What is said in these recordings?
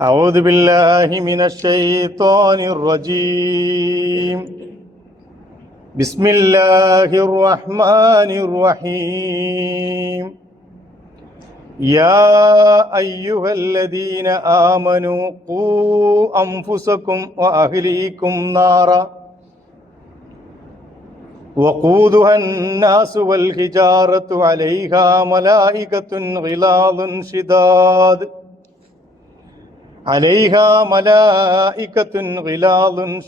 أعوذ بالله من الشيطان الرجيم. بسم الله الرحمن الرحيم. يا أيها الذين آمنوا قوا أنفسكم وأهليكم نارا وقودها الناس والحجارة عليها ملائكة غلاظ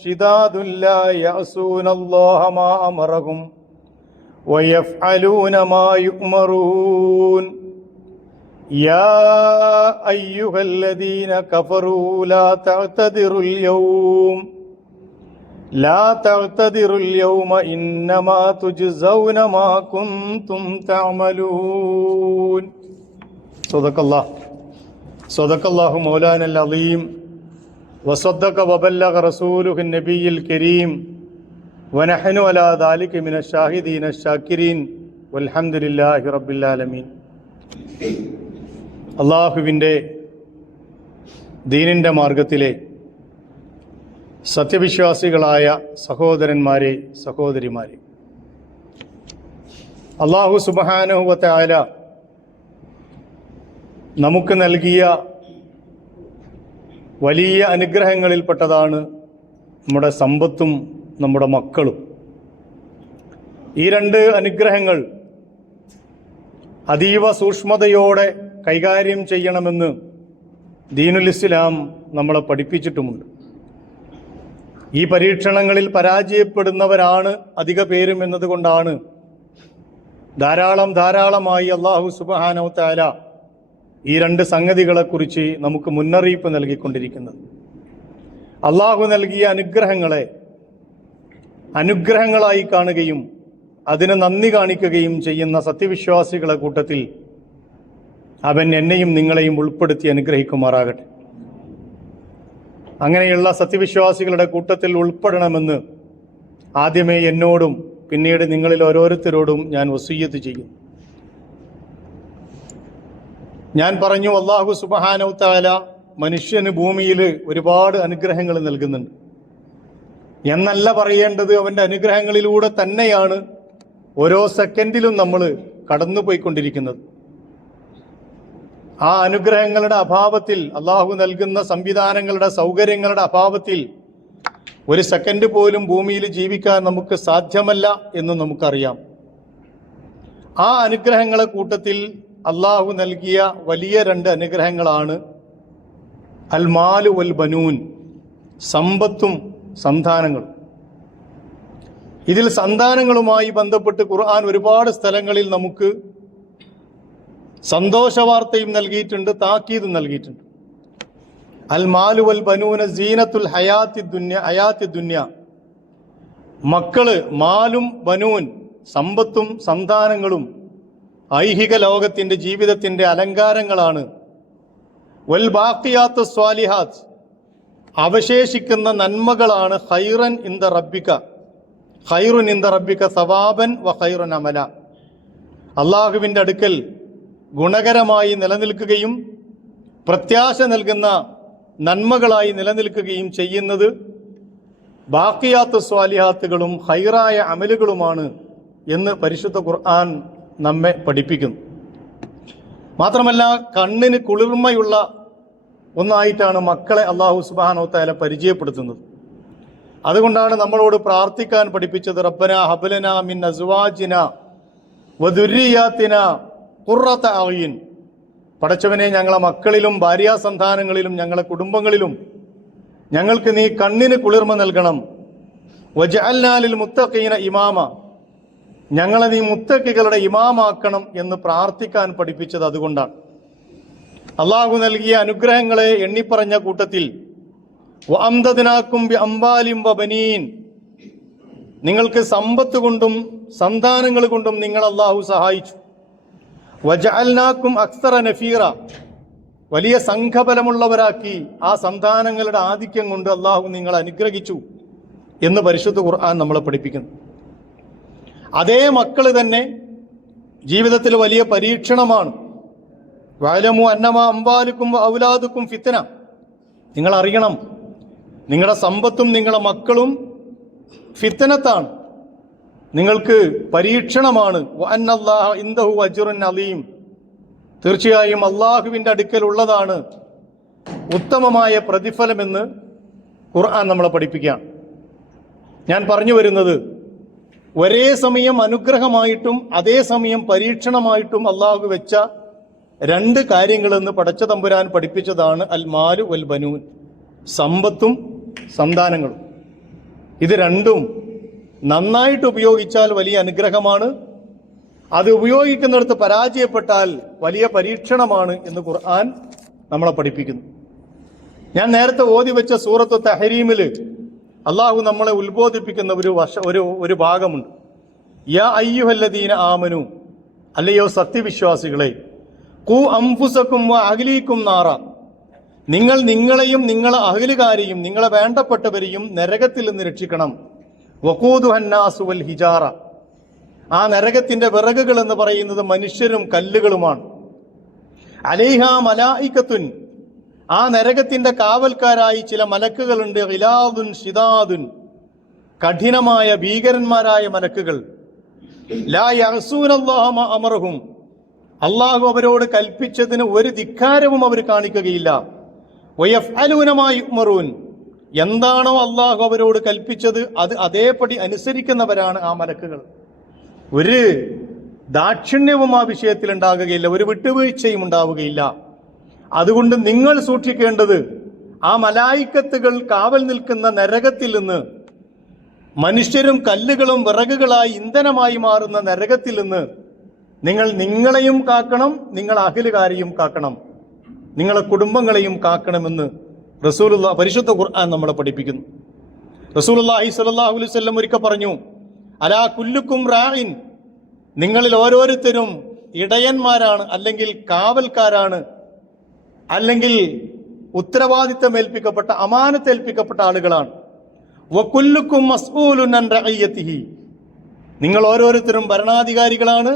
شداد لا يعصون الله ما أمرهم ويفعلون ما يؤمرون. يا أيها الذين كفروا لا تعتذروا اليوم إنما تجزون ما كنتم تعملون. صدق الله مولانا العظيم وصدق وبلغ رسوله النبي الكريم ونحن على ذلك من الشاهدين الشاكرين والحمد لله رب العالمين. അള്ളാഹുവിൻ്റെ ദീനിൻ്റെ മാർഗത്തിലെ സത്യവിശ്വാസികളായ സഹോദരന്മാരെ, സഹോദരിമാരെ, അള്ളാഹു സുബ്ഹാനഹു വ തആല നമുക്ക് നൽകിയ വലിയ അനുഗ്രഹങ്ങളിൽപ്പെട്ടതാണ് നമ്മുടെ സമ്പത്തും നമ്മുടെ മക്കളും. ഈ രണ്ട് അനുഗ്രഹങ്ങൾ അതീവ സൂക്ഷ്മതയോടെ കൈകാര്യം ചെയ്യണമെന്ന് ദീനുൽ ഇസ്ലാം നമ്മളെ പഠിപ്പിച്ചിട്ടുമുണ്ട്. ഈ പരീക്ഷണങ്ങളിൽ പരാജയപ്പെടുന്നവരാണ് അധിക പേരും എന്നതുകൊണ്ടാണ് ധാരാളമായി അല്ലാഹു സുബ്ഹാനഹു വ തആല ഈ രണ്ട് സംഗതികളെക്കുറിച്ച് നമുക്ക് മുന്നറിയിപ്പ് നൽകിക്കൊണ്ടിരിക്കുന്നത്. അള്ളാഹു നൽകിയ അനുഗ്രഹങ്ങളെ അനുഗ്രഹങ്ങളായി കാണുകയും അതിന് നന്ദി കാണിക്കുകയും ചെയ്യുന്ന സത്യവിശ്വാസികളെ കൂട്ടത്തിൽ അവൻ എന്നെയും നിങ്ങളെയും ഉൾപ്പെടുത്തി അനുഗ്രഹിക്കുമാറാകട്ടെ. അങ്ങനെയുള്ള സത്യവിശ്വാസികളുടെ കൂട്ടത്തിൽ ഉൾപ്പെടണമെന്ന് ആദ്യമേ എന്നോടും പിന്നീട് നിങ്ങളിൽ ഓരോരുത്തരോടും ഞാൻ വസിയ്യത്ത് ചെയ്യും. ഞാൻ പറഞ്ഞു, അല്ലാഹു സുബ്ഹാനഹു വ തആല മനുഷ്യന് ഭൂമിയിൽ ഒരുപാട് അനുഗ്രഹങ്ങൾ നൽകുന്നുണ്ട് എന്നല്ല പറയേണ്ടത്. അവൻ്റെ അനുഗ്രഹങ്ങളിലൂടെ തന്നെയാണ് ഓരോ സെക്കൻഡിലും നമ്മൾ കടന്നുപോയിക്കൊണ്ടിരിക്കുന്നത്. ആ അനുഗ്രഹങ്ങളുടെ അഭാവത്തിൽ, അള്ളാഹു നൽകുന്ന സംവിധാനങ്ങളുടെ സൗകര്യങ്ങളുടെ അഭാവത്തിൽ ഒരു സെക്കൻഡ് പോലും ഭൂമിയിൽ ജീവിക്കാൻ നമുക്ക് സാധ്യമല്ല എന്ന് നമുക്കറിയാം. ആ അനുഗ്രഹങ്ങളെ കൂട്ടത്തിൽ അള്ളാഹു നൽകിയ വലിയ രണ്ട് അനുഗ്രഹങ്ങളാണ് അൽ മാലു വൽ ബനൂൻ, സമ്പത്തും സന്താനങ്ങളും. ഇതിൽ സന്താനങ്ങളുമായി ബന്ധപ്പെട്ട് ഖുർആൻ ഒരുപാട് സ്ഥലങ്ങളിൽ നമുക്ക് സന്തോഷവാർത്തയും നൽകിയിട്ടുണ്ട്, താക്കീതും നൽകിയിട്ടുണ്ട്. അൽ മാലു വൽ ബനൂന സീനത്തുൽ ഹയാത്തി ദുന്യ. മക്കള്, മാലും ബനൂൻ, സമ്പത്തും സന്താനങ്ങളും ഐഹിക ലോകത്തിന്റെ ജീവിതത്തിന്റെ അലങ്കാരങ്ങളാണ്. വൽ ബാഖിയാത്തു സ്വാലിഹാത്ത്, അവശേഷിക്കുന്ന നന്മകളാണ്. ഖൈറുൻ ഇൻദ റബ്ബിക സവാബൻ വ ഖൈറുൻ അമല, അള്ളാഹുവിൻ്റെ അടുക്കൽ ഗുണകരമായി നിലനിൽക്കുകയും പ്രത്യാശ നൽകുന്ന നന്മകളായി നിലനിൽക്കുകയും ചെയ്യുന്നത് ബാഖിയാത്തു സ്വാലിഹാത്തുകളും ഖൈറായ അമലുകളുമാണ് എന്ന് പരിശുദ്ധ ഖുർആൻ നമ്മെ പഠിപ്പിക്കുന്നു. മാത്രമല്ല, കണ്ണിന് കുളിർമയുള്ള ഒന്നായിട്ടാണ് മക്കളെ അല്ലാഹു സുബ്ഹാനഹു വ തആല പരിചയപ്പെടുത്തുന്നത്. അതുകൊണ്ടാണ് നമ്മളോട് പ്രാർത്ഥിക്കാൻ പഠിപ്പിച്ചത്, റബ്ബനാ ഹബ്ലനാ മിൻ അസ്വാജിനാ വദുർരിയാത്തിനാ ഖുർറത അഅ്യുൻ. പടച്ചവനെ, ഞങ്ങളെ മക്കളിലും ഭാര്യാസന്താനങ്ങളിലും ഞങ്ങളെ കുടുംബങ്ങളിലും ഞങ്ങൾക്ക് നീ കണ്ണിന് കുളിർമ നൽകണം. വജഅൽനാ ലിൽ മുത്തഖീന ഇമാമ, ഞങ്ങളെ നീ മുത്തഖികളുടെ ഇമാമാക്കണം എന്ന് പ്രാർത്ഥിക്കാൻ പഠിപ്പിച്ചത് അതുകൊണ്ടാണ്. അള്ളാഹു നൽകിയ അനുഗ്രഹങ്ങളെ എണ്ണിപ്പറഞ്ഞ കൂട്ടത്തിൽ വഅംദദ്നാകും ബിഅംവാലിൻ വബനീൻ, നിങ്ങൾക്ക് സമ്പത്ത് കൊണ്ടും സന്താനങ്ങൾ കൊണ്ടും നിങ്ങൾ അള്ളാഹു സഹായിച്ചു. വജഅൽനാകും അക്സറ നഫീറ, വലിയ സംഘബലമുള്ളവരാക്കി ആ സന്താനങ്ങളുടെ ആധിക്യം കൊണ്ട് അള്ളാഹു നിങ്ങളെ അനുഗ്രഹിച്ചു എന്ന് പരിശുദ്ധ ഖുർആൻ നമ്മളെ പഠിപ്പിക്കുന്നു. അതേ മക്കൾ തന്നെ ജീവിതത്തിൽ വലിയ പരീക്ഷണമാണ്. വഅലമു അന്നമാ അംവാലുക്കും ഔലാദുക്കും ഫിത്ന, നിങ്ങൾ അറിയണം, നിങ്ങളുടെ സമ്പത്തും നിങ്ങളുടെ മക്കളും ഫിത്നത്താണ്, നിങ്ങൾക്ക് പരീക്ഷണമാണ്. വഅന്നല്ലാഹ ഇൻദഹു അജ്റുൻ അലീം, തീർച്ചയായും അള്ളാഹുവിൻ്റെ അടുക്കലുള്ളതാണ് ഉത്തമമായ പ്രതിഫലമെന്ന് ഖുർആൻ നമ്മളെ പഠിപ്പിക്കുകയാണ്. ഞാൻ പറഞ്ഞു വരുന്നത്, ഒരേ സമയം അനുഗ്രഹമായിട്ടും അതേ സമയം പരീക്ഷണമായിട്ടും അള്ളാഹു വെച്ച രണ്ട് കാര്യങ്ങളെന്ന് പടച്ച തമ്പുരാൻ പഠിപ്പിച്ചതാണ് അൽ മാലു വൽ ബനൂൻ, സമ്പത്തും സന്താനങ്ങളും. ഇത് രണ്ടും നന്നായിട്ട് ഉപയോഗിച്ചാൽ വലിയ അനുഗ്രഹമാണ്, അത് ഉപയോഗിക്കുന്നിടത്ത് പരാജയപ്പെട്ടാൽ വലിയ പരീക്ഷണമാണ് എന്ന് ഖുർആൻ നമ്മളെ പഠിപ്പിക്കുന്നു. ഞാൻ നേരത്തെ ഓതി വെച്ച സൂറത്ത് തഹരീമിൽ അള്ളാഹു നമ്മളെ ഉത്ബോധിപ്പിക്കുന്ന ഒരു ഭാഗമുണ്ട്. യാ അയ്യുഹല്ലദീന ആമനു, അല്ലയോ സത്യവിശ്വാസികളെ, ഖൂ അംഫുസക്കും വ അഹ്ലീക്കും നാറ, നിങ്ങൾ നിങ്ങളെയും നിങ്ങളെ അഹ്ലുകാരെയും നിങ്ങളെ വേണ്ടപ്പെട്ടവരെയും നരകത്തിൽ നിന്ന് രക്ഷിക്കണം. വഖൂദുഹന്നാസു വൽ ഹിജാറ, ആ നരകത്തിന്റെ വിറകുകൾ എന്ന് പറയുന്നത് മനുഷ്യരും കല്ലുകളുമാണ്. അലൈഹാ മലായികത്തുൻ, ആ നരകത്തിന്റെ കാവൽക്കാരായി ചില മലക്കുകളുണ്ട്. ഗിലാദുൻ ശിദാദുൻ, കഠിനമായ ഭീകരന്മാരായ മലക്കുകൾ. ലാ യഅസൂനല്ലാഹ മാ അമറഹും, അള്ളാഹു അവരോട് കൽപ്പിച്ചതിന് ഒരു ധിക്കാരവും അവർ കാണിക്കുകയില്ല. വയഫ്അലൂന മാ യുഅ്മറൂൻ, എന്താണോ അള്ളാഹു അവരോട് കൽപ്പിച്ചത് അത് അതേപടി അനുസരിക്കുന്നവരാണ് ആ മലക്കുകൾ. ഒരു ദാക്ഷിണ്യവും ആ വിഷയത്തിൽ ഉണ്ടാകുകയില്ല, ഒരു വിട്ടുവീഴ്ചയും ഉണ്ടാവുകയില്ല. അതുകൊണ്ട് നിങ്ങൾ സൂക്ഷിക്കേണ്ടത്, ആ മലായിക്കത്തുകൾ കാവൽ നിൽക്കുന്ന നരകത്തിൽ നിന്ന്, മനുഷ്യരും കല്ലുകളും വിറകുകളായി ഇന്ധനമായി മാറുന്ന നരകത്തിൽ നിന്ന് നിങ്ങൾ നിങ്ങളെയും കാക്കണം, നിങ്ങൾ അഹ്ലുകാരെയും കാക്കണം, നിങ്ങളെ കുടുംബങ്ങളെയും കാക്കണമെന്ന് പരിശുദ്ധ ഖുർആൻ നമ്മളെ പഠിപ്പിക്കുന്നു. റസൂലുള്ളാഹി സ്വല്ലല്ലാഹു അലൈഹി വസല്ലം ഒരിക്കൽ പറഞ്ഞു, അലാ കുല്ലുക്കും റാഇൻ, നിങ്ങളിൽ ഓരോരുത്തരും ഇടയന്മാരാണ്, അല്ലെങ്കിൽ കാവൽക്കാരാണ്, അല്ലെങ്കിൽ ഉത്തരവാദിത്തം ഏൽപ്പിക്കപ്പെട്ട അമാനത്ത് ഏൽപ്പിക്കപ്പെട്ട ആളുകളാണ്. വകുല്ലുക്കും മസ്ഊലുൻ അൻ റഅയ്യതിഹി, നിങ്ങൾ ഓരോരുത്തരും ഭരണാധികാരികളാണ്,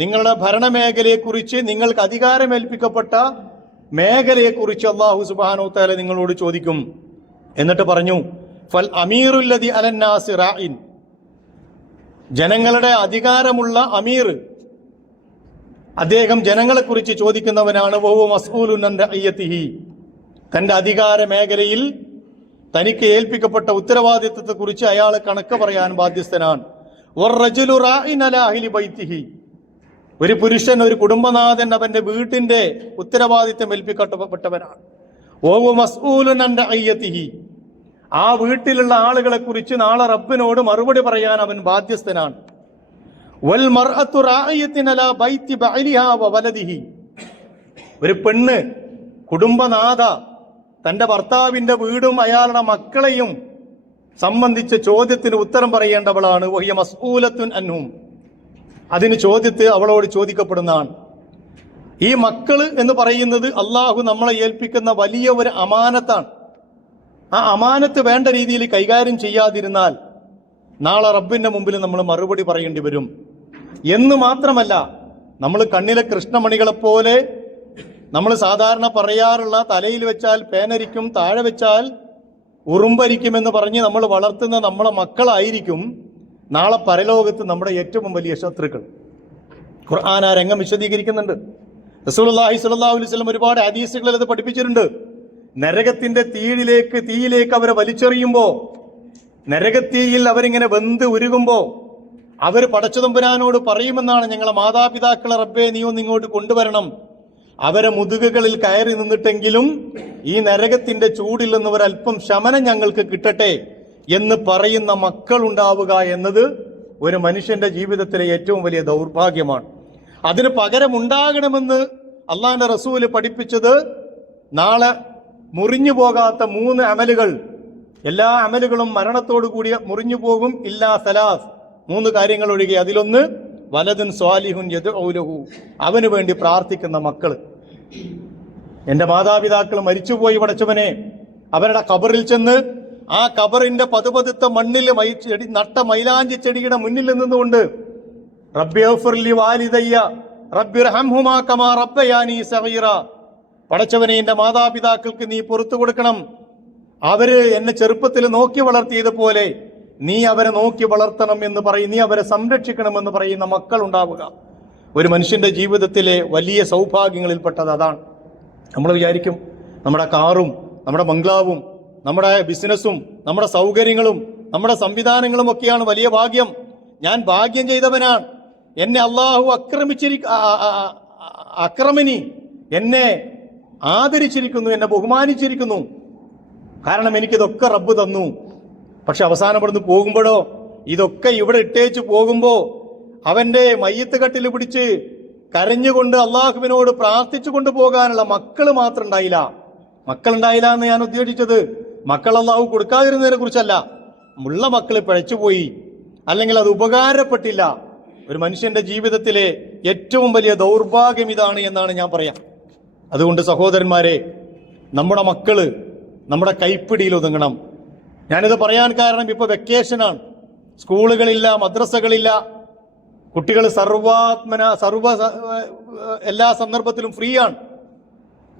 നിങ്ങളുടെ ഭരണമേഖലയെക്കുറിച്ച്, നിങ്ങൾക്ക് അധികാരമേൽപ്പിക്കപ്പെട്ട മേഖലയെക്കുറിച്ച് അല്ലാഹു സുബ്ഹാനഹു വതആല നിങ്ങളോട് ചോദിക്കും. എന്നിട്ട് പറഞ്ഞു, ഫൽ അമീറുല്ലദി അലന്നാസി റാഇൻ, ജനങ്ങളുടെ അധികാരമുള്ള അമീർ, അദ്ദേഹം ജനങ്ങളെക്കുറിച്ച് ചോദിക്കുന്നവനാണ്. വഹുവ മസ്ഊലുൻ അൻ റഅയ്യതിഹി, തന്റെ അധികാര മേഖലയിൽ തനിക്ക് ഏൽപ്പിക്കപ്പെട്ട ഉത്തരവാദിത്വത്തെക്കുറിച്ച് അയാൾ കണക്ക് പറയാൻ ബാധ്യസ്ഥനാണ്. വറജുലു റാഇൻ അലാ അഹ്ലി ബൈതിഹി, ഒരു പുരുഷൻ, ഒരു കുടുംബനാഥൻ അവന്റെ വീട്ടിന്റെ ഉത്തരവാദിത്വം ഏൽപ്പിക്കപ്പെട്ടവനാണ്. വഹുവ മസ്ഊലുൻ അൻ റഅയ്യതിഹി, ആ വീട്ടിലുള്ള ആളുകളെ കുറിച്ച് നാളെ റബ്ബിനോട് മറുപടി പറയാൻ അവൻ ബാധ്യസ്ഥനാണ്. വൽ മർഅത്തു റാഇയത്തുൻ അലാ ബൈതി ബഅലിഹാ വ വലദിഹി, ഒരു പെണ്ണ് കുടുംബനാഥ തന്റെ ഭർത്താവിന്റെ വീടും അയാളുടെ മക്കളെയും സംബന്ധിച്ച ചോദ്യത്തിന് ഉത്തരം പറയേണ്ടവളാണ്. വഹിയ മസ്ഊലത്തുൻ അൻഹും, അതിന് അവളോട് ചോദിക്കപ്പെടുന്നതാണ്. ഈ മക്കള് എന്ന് പറയുന്നത് അള്ളാഹു നമ്മളെ ഏൽപ്പിക്കുന്ന വലിയ ഒരു അമാനത്താണ്. ആ അമാനത്ത് വേണ്ട രീതിയിൽ കൈകാര്യം ചെയ്യാതിരുന്നാൽ നാളെ റബ്ബിന്റെ മുമ്പിൽ നമ്മൾ മറുപടി പറയേണ്ടി വരും. എന്ന് മാത്രമല്ല, നമ്മൾ കണ്ണിലെ കൃഷ്ണമണികളെപ്പോലെ നമ്മൾ സാധാരണ പറയാറുള്ള തലയിൽ വെച്ചാൽ പേനരിക്കും, താഴെ വെച്ചാൽ ഉറുമ്പരിക്കുമെന്ന് പറഞ്ഞ് നമ്മൾ വളർത്തുന്ന നമ്മളെ മക്കളായിരിക്കും നാളെ പരലോകത്ത് നമ്മുടെ ഏറ്റവും വലിയ ശത്രുക്കൾ. ഖുർആൻ ആ രംഗം വിശദീകരിക്കുന്നുണ്ട്. റസൂലുള്ളാഹി സ്വല്ലല്ലാഹു അലൈഹി വസല്ലം ഒരുപാട് ഹദീസുകളിൽ അത് പഠിപ്പിച്ചിട്ടുണ്ട്. നരകത്തിന്റെ തീയിലേക്ക് അവരെ വലിച്ചെറിയുമ്പോൾ, നരകത്തീയിൽ അവരിങ്ങനെ വെന്ത് ഉരുകുമ്പോൾ അവർ പടച്ചതമ്പുരാനോട് പറയുമെന്നാണ്, ഞങ്ങളെ മാതാപിതാക്കളെ റബ്ബേ നീ ഒന്ന് ഇങ്ങോട്ട് കൊണ്ടുവരണം, അവരെ മുതുകുകളിൽ കയറി നിന്നിട്ടെങ്കിലും ഈ നരകത്തിന്റെ ചൂടിൽ നിന്ന് ഒരല്പം ശമനം ഞങ്ങൾക്ക് കിട്ടട്ടെ എന്ന് പറയുന്ന മക്കളുണ്ടാവുക എന്നത് ഒരു മനുഷ്യന്റെ ജീവിതത്തിലെ ഏറ്റവും വലിയ ദൗർഭാഗ്യമാണ്. അതിന് പകരമുണ്ടാകണമെന്ന് അള്ളാഹിന്റെ റസൂല് പഠിപ്പിച്ചത് നാളെ മുറിഞ്ഞു പോകാത്ത 3 അമലുകൾ, എല്ലാ അമലുകളും മരണത്തോടു കൂടി മുറിഞ്ഞു പോകും. ഇല്ലാ സലാസ്, 3 കാര്യങ്ങൾ ഒഴികെ. അതിലൊന്ന് വലദുൻ സ്വാലിഹുൻ യദ്ഉ ലഹു, അവന് വേണ്ടി പ്രാർത്ഥിക്കുന്ന മക്കള്. എന്റെ മാതാപിതാക്കൾ മരിച്ചുപോയി പടച്ചവനെ, അവരുടെ ഖബറിൽ ചെന്ന് ആ ഖബറിന്റെ പതുപതുത്ത മണ്ണിൽ നട്ട മൈലാഞ്ചി ചെടിയുടെ മുന്നിൽ നിന്നുകൊണ്ട് റബ്ബി ഗ്ഫിർ ലി വാലിദയ്യ റബ്ബിർഹംഹുമാ കമാ റബ്ബയാനി സഗീറ, പടച്ചവനെ, എൻ്റെ മാതാപിതാക്കൾക്ക് നീ പുറത്തു കൊടുക്കണം. അവര് എന്നെ ചെറുപ്പത്തിൽ നോക്കി വളർത്തിയതുപോലെ നീ അവരെ നോക്കി വളർത്തണം എന്ന് പറയും, നീ അവരെ സംരക്ഷിക്കണമെന്ന് പറയുന്ന മക്കൾ ഉണ്ടാവുക ഒരു മനുഷ്യന്റെ ജീവിതത്തിലെ വലിയ സൗഭാഗ്യങ്ങളിൽപ്പെട്ടത് അതാണ്. നമ്മൾ വിചാരിക്കും നമ്മുടെ കാറും നമ്മുടെ ബംഗ്ലാവും നമ്മുടെ ബിസിനസ്സും നമ്മുടെ സൗകര്യങ്ങളും നമ്മുടെ സംവിധാനങ്ങളും ഒക്കെയാണ് വലിയ ഭാഗ്യം. ഞാൻ ഭാഗ്യം ചെയ്തവനാണ്, എന്നെ അള്ളാഹു അക്രമിനി എന്നെ ആദരിച്ചിരിക്കുന്നു, എന്നെ ബഹുമാനിച്ചിരിക്കുന്നു, കാരണം എനിക്കിതൊക്കെ റബ്ബ് തന്നു. പക്ഷെ അവസാനം ഇവിടുന്ന് പോകുമ്പോഴോ ഇതൊക്കെ ഇവിടെ ഇട്ടേച്ച് പോകുമ്പോ അവന്റെ മയ്യത്ത് കട്ടിൽ പിടിച്ച് കരഞ്ഞുകൊണ്ട് അള്ളാഹുവിനോട് പ്രാർത്ഥിച്ചു കൊണ്ട് പോകാനുള്ള മക്കൾ മാത്രം ഉണ്ടായില്ല. മക്കളുണ്ടായില്ല എന്ന് ഞാൻ ഉദ്ദേശിച്ചത് മക്കൾ അള്ളാഹു കൊടുക്കാതിരുന്നതിനെ കുറിച്ചല്ല. ഉള്ള മക്കൾ പിഴച്ചുപോയി, അല്ലെങ്കിൽ അത് ഉപകാരപ്പെട്ടില്ല. ഒരു മനുഷ്യന്റെ ജീവിതത്തിലെ ഏറ്റവും വലിയ ദൗർഭാഗ്യം ഇതാണ് എന്നാണ് ഞാൻ പറയാം. അതുകൊണ്ട് സഹോദരന്മാരെ, നമ്മുടെ മക്കള് നമ്മുടെ കൈപ്പിടിയിൽ ഒതുങ്ങണം. ഞാനിത് പറയാൻ കാരണം ഇപ്പൊ വെക്കേഷനാണ്, സ്കൂളുകളില്ല, മദ്രസകളില്ല, കുട്ടികൾ എല്ലാ സന്ദർഭത്തിലും ഫ്രീ ആണ്.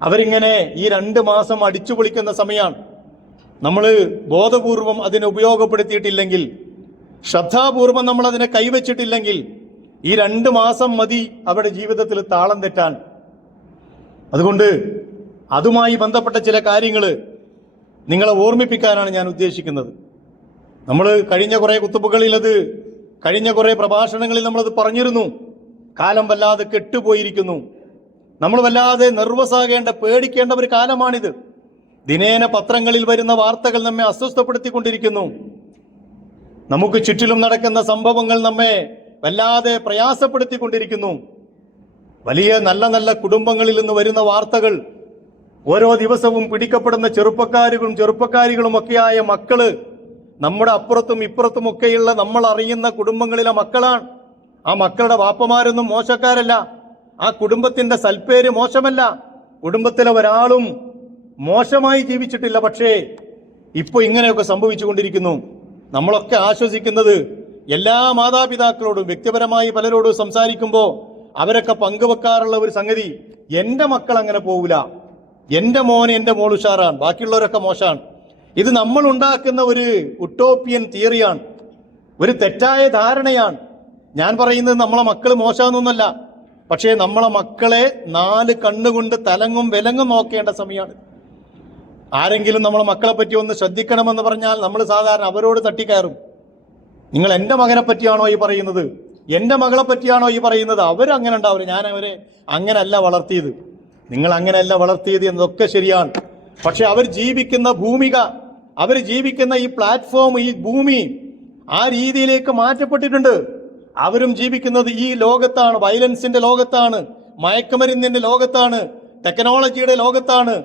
അവരിങ്ങനെ ഈ 2 മാസം അടിച്ചു പൊളിക്കുന്ന സമയമാണ്. നമ്മൾ ബോധപൂർവം അതിനെ ഉപയോഗപ്പെടുത്തിയിട്ടില്ലെങ്കിൽ, ശ്രദ്ധാപൂർവം നമ്മൾ അതിനെ കൈവച്ചിട്ടില്ലെങ്കിൽ ഈ 2 മാസം മതി അവരുടെ ജീവിതത്തിൽ താളം തെറ്റാൻ. അതുകൊണ്ട് അതുമായി ബന്ധപ്പെട്ട ചില കാര്യങ്ങൾ നിങ്ങളെ ഓർമ്മിപ്പിക്കാനാണ് ഞാൻ ഉദ്ദേശിക്കുന്നത്. നമ്മൾ കഴിഞ്ഞ കുറെ കുത്തുബുകളിൽ കഴിഞ്ഞ കുറെ പ്രഭാഷണങ്ങളിൽ നമ്മളത് പറഞ്ഞിരുന്നു. കാലം വല്ലാതെ കെട്ടുപോയിരിക്കുന്നു. നമ്മൾ വല്ലാതെ നെർവസ് ആകേണ്ട, പേടിക്കേണ്ട ഒരു കാലമാണിത്. ദിനേന പത്രങ്ങളിൽ വരുന്ന വാർത്തകൾ നമ്മെ അസ്വസ്ഥപ്പെടുത്തിക്കൊണ്ടിരിക്കുന്നു. നമുക്ക് ചുറ്റിലും നടക്കുന്ന സംഭവങ്ങൾ നമ്മെ വല്ലാതെ പ്രയാസപ്പെടുത്തിക്കൊണ്ടിരിക്കുന്നു. വലിയ നല്ല നല്ല കുടുംബങ്ങളിൽ നിന്ന് വരുന്ന വാർത്തകൾ, ഓരോ ദിവസവും പിടിക്കപ്പെടുന്ന ചെറുപ്പക്കാരികളും ഒക്കെയായ മക്കള് നമ്മുടെ അപ്പുറത്തും ഇപ്പുറത്തും ഒക്കെയുള്ള നമ്മൾ അറിയുന്ന കുടുംബങ്ങളിലെ മക്കളാണ്. ആ മക്കളുടെ വാപ്പമാരൊന്നും മോശക്കാരല്ല, ആ കുടുംബത്തിന്റെ സൽപ്പേര് മോശമല്ല, കുടുംബത്തിലെ ഒരാളും മോശമായി ജീവിച്ചിട്ടില്ല. പക്ഷേ ഇപ്പൊ ഇങ്ങനെയൊക്കെ സംഭവിച്ചുകൊണ്ടിരിക്കുന്നു. നമ്മളൊക്കെ ആശ്വസിക്കുന്നത് എല്ലാ മാതാപിതാക്കളോടും വ്യക്തിപരമായി പലരോടും സംസാരിക്കുമ്പോൾ അവരൊക്കെ പങ്കുവെക്കാറുള്ള ഒരു സംഗതി, എന്റെ മക്കൾ അങ്ങനെ പോവില്ല, എന്റെ മോൻ എന്റെ മോൾ ഉഷാറാണ്, ബാക്കിയുള്ളവരൊക്കെ മോശമാണ്. ഇത് നമ്മൾ ഉണ്ടാക്കുന്ന ഒരു ഉട്ടോപ്യൻ തിയറിയാണ്, ഒരു തെറ്റായ ധാരണയാണ്. ഞാൻ പറയുന്നത് നമ്മളെ മക്കൾ മോശമാണെന്നൊന്നല്ല, പക്ഷേ നമ്മളെ മക്കളെ 4 കണ്ണുകൊണ്ട് തലങ്ങും വിലങ്ങും നോക്കേണ്ട സമയമാണ്. ആരെങ്കിലും നമ്മളെ മക്കളെ പറ്റി ഒന്ന് ശ്രദ്ധിക്കണമെന്ന് പറഞ്ഞാൽ നമ്മൾ സാധാരണ അവരോട് തട്ടിക്കയറും. നിങ്ങൾ എൻ്റെ മകനെ പറ്റിയാണോ ഈ പറയുന്നത്, എൻ്റെ മകളെ പറ്റിയാണോ ഈ പറയുന്നത്? അവരങ്ങനെ ഉണ്ടാവില്ല, ഞാൻ അവരെ അങ്ങനല്ല വളർത്തിയത്, നിങ്ങൾ അങ്ങനെയല്ല വളർത്തിയത് എന്നതൊക്കെ ശരിയാണ്. പക്ഷെ അവർ ജീവിക്കുന്ന ഭൂമിക, അവർ ജീവിക്കുന്ന ഈ പ്ലാറ്റ്ഫോം, ഈ ഭൂമി ആ രീതിയിലേക്ക് മാറ്റപ്പെട്ടിട്ടുണ്ട്. അവരും ജീവിക്കുന്നത് ഈ ലോകത്താണ്, വയലൻസിന്റെ ലോകത്താണ്, മയക്കുമരുന്നിന്റെ ലോകത്താണ്, ടെക്നോളജിയുടെ ലോകത്താണ്.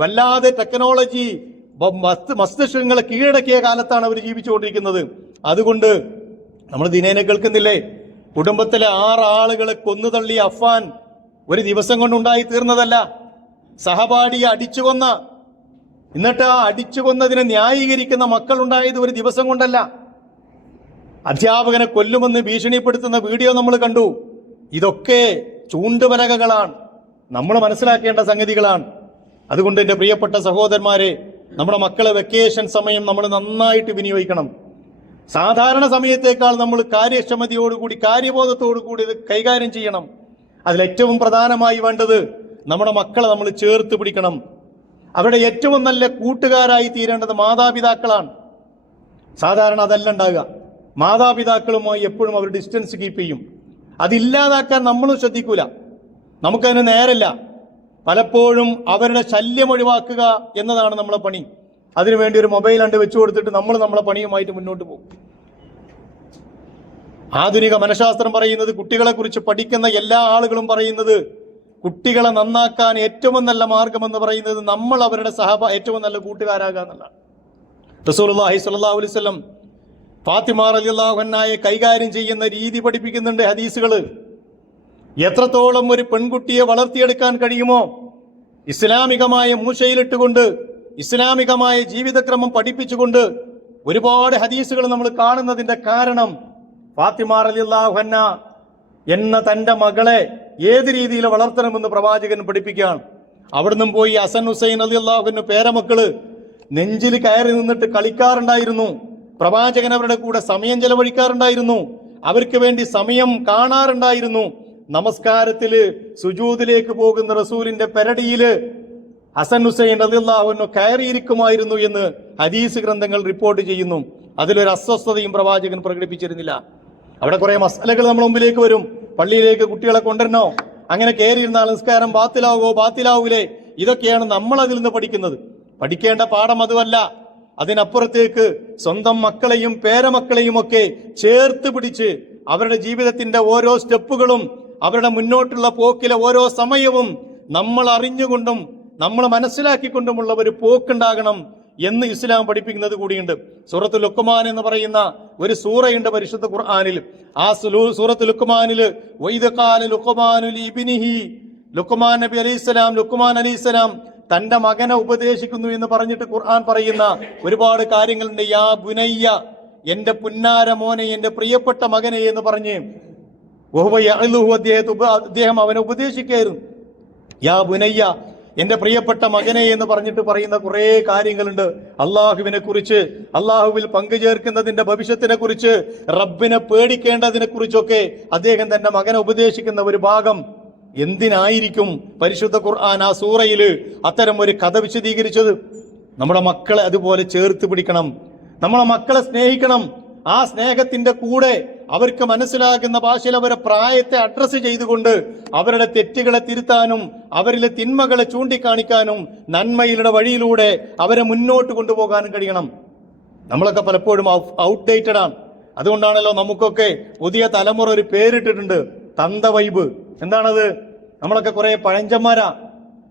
വല്ലാതെ ടെക്നോളജി മസ്തിഷ്കങ്ങളെ കീഴടക്കിയ കാലത്താണ് അവർ ജീവിച്ചുകൊണ്ടിരിക്കുന്നത്. അതുകൊണ്ട് നമ്മൾ ദിനേന കേൾക്കുന്നില്ലേ, കുടുംബത്തിലെ 6 ആളുകളെ കൊന്നുതള്ളിയ അഫ്വാൻ ഒരു ദിവസം കൊണ്ടുണ്ടായി തീർന്നതല്ല. സഹപാഠിയെ അടിച്ചുകൊന്ന, എന്നിട്ട് ആ അടിച്ചുകൊന്നതിനെ ന്യായീകരിക്കുന്ന മക്കളുണ്ടായത് ഒരു ദിവസം കൊണ്ടല്ല. അധ്യാപകനെ കൊല്ലുമെന്ന് ഭീഷണിപ്പെടുത്തുന്ന വീഡിയോ നമ്മൾ കണ്ടു. ഇതൊക്കെ ചൂണ്ടുപലകകളാണ്, നമ്മൾ മനസ്സിലാക്കേണ്ട സംഗതികളാണ്. അതുകൊണ്ട് എൻ്റെ പ്രിയപ്പെട്ട സഹോദരന്മാരെ, നമ്മുടെ മക്കളെ വെക്കേഷൻ സമയം നമ്മൾ നന്നായിട്ട് വിനിയോഗിക്കണം. സാധാരണ സമയത്തേക്കാൾ നമ്മൾ കാര്യക്ഷമതയോടുകൂടി, കാര്യബോധത്തോടുകൂടി ഇത് കൈകാര്യം ചെയ്യണം. അതിലേറ്റവും പ്രധാനമായി വേണ്ടത് നമ്മുടെ മക്കളെ നമ്മൾ ചേർത്ത് പിടിക്കണം. അവരുടെ ഏറ്റവും നല്ല കൂട്ടുകാരായി തീരേണ്ടത് മാതാപിതാക്കളാണ്. സാധാരണ അതല്ല ഉണ്ടാകുക, മാതാപിതാക്കളുമായി എപ്പോഴും അവർ ഡിസ്റ്റൻസ് കീപ്പ് ചെയ്യും. അതില്ലാതാക്കാൻ നമ്മളും ശ്രദ്ധിക്കൂല, നമുക്കതിന് നേരല്ല. പലപ്പോഴും അവരുടെ ശല്യം ഒഴിവാക്കുക എന്നതാണ് നമ്മളെ പണി. അതിനുവേണ്ടി ഒരു മൊബൈൽ കണ്ട് വെച്ചു കൊടുത്തിട്ട് നമ്മൾ നമ്മളെ പണിയുമായിട്ട് മുന്നോട്ട് പോകും. ആധുനിക മനഃശാസ്ത്രം പറയുന്നത്, കുട്ടികളെ കുറിച്ച് പഠിക്കുന്ന എല്ലാ ആളുകളും പറയുന്നത്, കുട്ടികളെ നന്നാക്കാൻ ഏറ്റവും നല്ല മാർഗം എന്ന് പറയുന്നത് നമ്മൾ അവരുടെ ഏറ്റവും നല്ല കൂട്ടുകാരാകുക എന്നുള്ളതാണ്. റസൂലുള്ളാഹി സ്വല്ലല്ലാഹു അലൈഹി വസല്ലം ഫാത്തിമ റളിയല്ലാഹു അൻഹയെ കൈകാര്യം ചെയ്യുന്ന രീതി പഠിപ്പിക്കുന്നുണ്ട് ഹദീസുകൾ. എത്രത്തോളം ഒരു പെൺകുട്ടിയെ വളർത്തിയെടുക്കാൻ കഴിയുമോ, ഇസ്ലാമികമായ മൂശയിലിട്ടുകൊണ്ട്, ഇസ്ലാമികമായ ജീവിതക്രമം പഠിപ്പിച്ചുകൊണ്ട് ഒരുപാട് ഹദീസുകൾ നമ്മൾ കാണുന്നതിന്റെ കാരണം ഫാത്തിമ റളിയല്ലാഹു അൻഹ എന്ന തന്റെ മകളെ ഏത് രീതിയിൽ വളർത്തണമെന്ന് പ്രവാചകൻ പഠിപ്പിക്കുകയാണ്. അവിടുന്ന് പോയി ഹസൻ ഹുസൈൻ റളിയല്ലാഹു അൻഹു പേരമക്കള് നെഞ്ചിൽ കയറി നിന്നിട്ട് കളിക്കാറുണ്ടായിരുന്നു. പ്രവാചകൻ അവരുടെ കൂടെ സമയം ചെലവഴിക്കാറുണ്ടായിരുന്നു. അവർക്ക് വേണ്ടി സമയം കാണാറുണ്ടായിരുന്നു. നമസ്കാരത്തില് സുജൂദിലേക്ക് പോകുന്ന റസൂലിന്റെ പെരടിയില് ഹസൻ ഹുസൈൻ റളിയല്ലാഹു അൻഹു കയറിയിരിക്കുമായിരുന്നു എന്ന് ഹദീസ് ഗ്രന്ഥങ്ങൾ റിപ്പോർട്ട് ചെയ്യുന്നു. അതിലൊരു അസ്വസ്ഥതയും പ്രവാചകൻ പ്രകടിപ്പിച്ചിരുന്നില്ല. അവിടെ കുറെ മസലകൾ നമ്മുടെ മുമ്പിലേക്ക് വരും. പള്ളിയിലേക്ക് കുട്ടികളെ കൊണ്ടുവരണോ, അങ്ങനെ കയറിയിരുന്നാൽ നിസ്കാരം ബാത്തിലാവൂലേ? ഇതൊക്കെയാണ് നമ്മൾ അതിൽ നിന്ന് പഠിക്കുന്നത്. പഠിക്കേണ്ട പാഠം അതുമല്ല. അതിനപ്പുറത്തേക്ക് സ്വന്തം മക്കളെയും പേരമക്കളെയും ഒക്കെ ചേർത്ത് പിടിച്ച് അവരുടെ ജീവിതത്തിന്റെ ഓരോ സ്റ്റെപ്പുകളും അവരുടെ മുന്നോട്ടുള്ള പോക്കിലെ ഓരോ സമയവും നമ്മൾ അറിഞ്ഞുകൊണ്ടും നമ്മൾ മനസ്സിലാക്കിക്കൊണ്ടുമുള്ള ഒരു പോക്കുണ്ടാകണം എന്ന് ഇസ്ലാം പഠിപ്പിക്കുന്നത് കൂടിയുണ്ട്. സൂറത്തുൽ ലുഖ്മാൻ എന്ന് പറയുന്ന ഒരു സൂറയുണ്ട് പരിശുദ്ധ ഖുർആനിൽ. ആ സൂറത്തുൽ ലുഖ്മാനിൽ വഇദ് ഖാല ലുഖ്മാനു ലിബ്നിഹി, ലുഖ്മാൻ നബി അലൈഹിസ്സലാം ലുഖ്മാൻ അലൈഹിസ്സലാം തന്റെ മകനെ ഉപദേശിക്കുന്നു എന്ന് പറഞ്ഞിട്ട് ഖുർആൻ പറയുന്ന ഒരുപാട് കാര്യങ്ങളുണ്ട്. യാ ബുനയ്യ, എന്റെ പുന്നാര മോനെ, എന്റെ പ്രിയപ്പെട്ട മകനെ എന്ന് പറഞ്ഞ് അദ്ദേഹം അവനെ ഉപദേശിക്കായിരുന്നു. യാ ബുനയ്യ, എന്റെ പ്രിയപ്പെട്ട മകനെ എന്ന് പറഞ്ഞിട്ട് പറയുന്ന കുറെ കാര്യങ്ങളുണ്ട്. അള്ളാഹുവിനെ കുറിച്ച്, അള്ളാഹുവിൽ പങ്കുചേർക്കുന്നതിന്റെ ഭവിഷ്യത്തിനെ കുറിച്ച്, റബ്ബിനെ പേടിക്കേണ്ടതിനെ കുറിച്ചൊക്കെ അദ്ദേഹം തന്റെ മകനെ ഉപദേശിക്കുന്ന ഒരു ഭാഗം. എന്തിനായിരിക്കും പരിശുദ്ധ ഖുർആൻ ആ സൂറയിൽ അത്തരം ഒരു കഥ വിശദീകരിച്ചത്? നമ്മുടെ മക്കളെ അതുപോലെ ചേർത്ത് പിടിക്കണം, നമ്മളെ മക്കളെ സ്നേഹിക്കണം. ആ സ്നേഹത്തിന്റെ കൂടെ അവർക്ക് മനസ്സിലാകുന്ന ഭാഷയിൽ അവരെ പ്രായത്തെ അഡ്രസ്സ് ചെയ്തുകൊണ്ട് അവരുടെ തെറ്റുകളെ തിരുത്താനും അവരിലെ തിന്മകളെ ചൂണ്ടിക്കാണിക്കാനും നന്മയുടെ വഴിയിലൂടെ അവരെ മുന്നോട്ട് കൊണ്ടുപോകാനും കഴിയണം. നമ്മളൊക്കെ പലപ്പോഴും ഔട്ട്ഡേറ്റഡ് ആണ്. അതുകൊണ്ടാണല്ലോ നമുക്കൊക്കെ പുതിയ തലമുറ ഒരു പേരിട്ടിട്ടുണ്ട്, തന്ത വൈബ്. എന്താണത്? നമ്മളൊക്കെ കുറെ പഴഞ്ചന്മാരാ.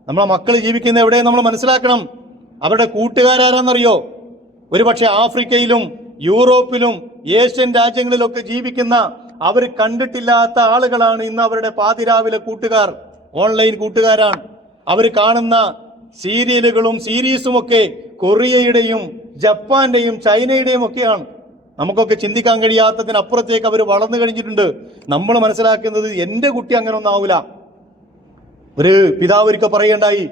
നമ്മളെ മക്കൾ ജീവിക്കുന്ന എവിടെ നമ്മൾ മനസ്സിലാക്കണം. അവരുടെ കൂട്ടുകാരാരെന്നറിയോ? ഒരുപക്ഷെ ആഫ്രിക്കയിലും യൂറോപ്പിലും ഏഷ്യൻ രാജ്യങ്ങളിലൊക്കെ ജീവിക്കുന്ന അവർ കണ്ടിട്ടില്ലാത്ത ആളുകളാണ് ഇന്ന് അവരുടെ പാതിരാവിലെ കൂട്ടുകാർ, ഓൺലൈൻ കൂട്ടുകാരാണ്. അവർ കാണുന്ന സീരിയലുകളും സീരീസും ഒക്കെ കൊറിയയുടെയും ജപ്പാന്റെയും ചൈനയുടെയും ഒക്കെയാണ്. നമുക്കൊക്കെ ചിന്തിക്കാൻ കഴിയാത്തതിനപ്പുറത്തേക്ക് അവർ വളർന്നു കഴിഞ്ഞിട്ടുണ്ട്. നമ്മൾ മനസ്സിലാക്കുന്നത് എന്റെ കുട്ടി അങ്ങനെ ഒന്നും ആവൂല. ഒരു പിതാവ് ഒരിക്കൽ പറയണ്ടായി,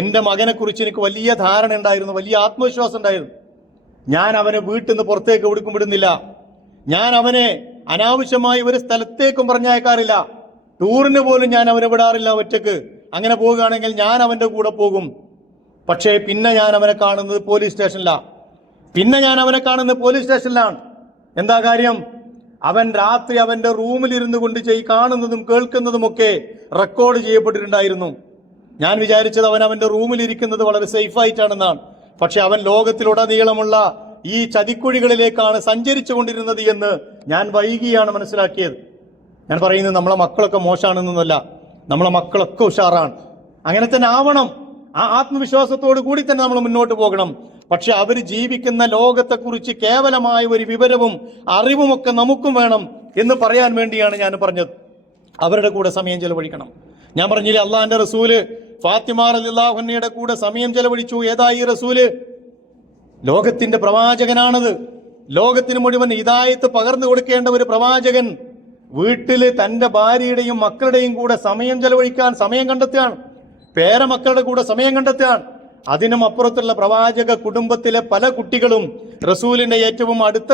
എന്റെ മകനെ കുറിച്ച് എനിക്ക് വലിയ ധാരണ ഉണ്ടായിരുന്നു, വലിയ ആത്മവിശ്വാസം ഉണ്ടായിരുന്നു. ഞാൻ അവനെ വീട്ടിൽ നിന്ന് പുറത്തേക്ക് എവിടേക്കും വിടുന്നില്ല. ഞാൻ അവനെ അനാവശ്യമായി ഒരു സ്ഥലത്തേക്കും പറഞ്ഞയക്കാറില്ല. ടൂറിന് പോലും ഞാൻ അവനെ വിടാറില്ല ഒറ്റക്ക്. അങ്ങനെ പോവുകയാണെങ്കിൽ ഞാൻ അവന്റെ കൂടെ പോകും. പക്ഷേ പിന്നെ ഞാൻ അവനെ കാണുന്നത് പോലീസ് സ്റ്റേഷനിലാണ്. എന്താ കാര്യം? അവൻ രാത്രി അവന്റെ റൂമിലിരുന്നു കൊണ്ട് കാണുന്നതും കേൾക്കുന്നതുമൊക്കെ റെക്കോർഡ് ചെയ്യപ്പെട്ടിട്ടുണ്ടായിരുന്നു. ഞാൻ വിചാരിച്ചത് അവൻ അവന്റെ റൂമിലിരിക്കുന്നത് വളരെ സേഫായിട്ടാണെന്നാണ്. പക്ഷെ അവൻ ലോകത്തിലുടനീളമുള്ള ഈ ചതിക്കുഴികളിലേക്കാണ് സഞ്ചരിച്ചു കൊണ്ടിരുന്നത് എന്ന് ഞാൻ വൈകിയാണ് മനസ്സിലാക്കിയത്. ഞാൻ പറയുന്നത് നമ്മളെ മക്കളൊക്കെ മോശമാണെന്നൊന്നുമല്ല, നമ്മളെ മക്കളൊക്കെ ഉഷാറാണ്. അങ്ങനെ തന്നെ ആവണം. ആ ആത്മവിശ്വാസത്തോടു കൂടി തന്നെ നമ്മൾ മുന്നോട്ട് പോകണം. പക്ഷെ അവർ ജീവിക്കുന്ന ലോകത്തെക്കുറിച്ച് കേവലമായ ഒരു വിവരവും അറിവുമൊക്കെ നമുക്കും വേണം എന്ന് പറയാൻ വേണ്ടിയാണ് ഞാൻ പറഞ്ഞത്. അവരുടെ കൂടെ സമയം ചെലവഴിക്കണം. ഞാൻ പറഞ്ഞില്ലേ, അള്ളാഹിന്റെ റസൂല് ഫാത്തിമ റളിയല്ലാഹു അൻഹയുടെ കൂടെ സമയം ചെലവഴിച്ചു. ഏതായി റസൂല്? ലോകത്തിന്റെ പ്രവാചകനാണത്. ലോകത്തിന് മുഴുവൻ ഹിദായത്ത് പകർന്നു കൊടുക്കേണ്ട ഒരു പ്രവാചകൻ വീട്ടില് തന്റെ ഭാര്യയുടെയും മക്കളുടെയും കൂടെ സമയം ചെലവഴിക്കാൻ സമയം കണ്ടെത്തുകയാണ്. പേരമക്കളുടെ കൂടെ സമയം കണ്ടെത്തുകയാണ്. അതിനും അപ്പുറത്തുള്ള പ്രവാചക കുടുംബത്തിലെ പല കുട്ടികളും റസൂലിന്റെ ഏറ്റവും അടുത്ത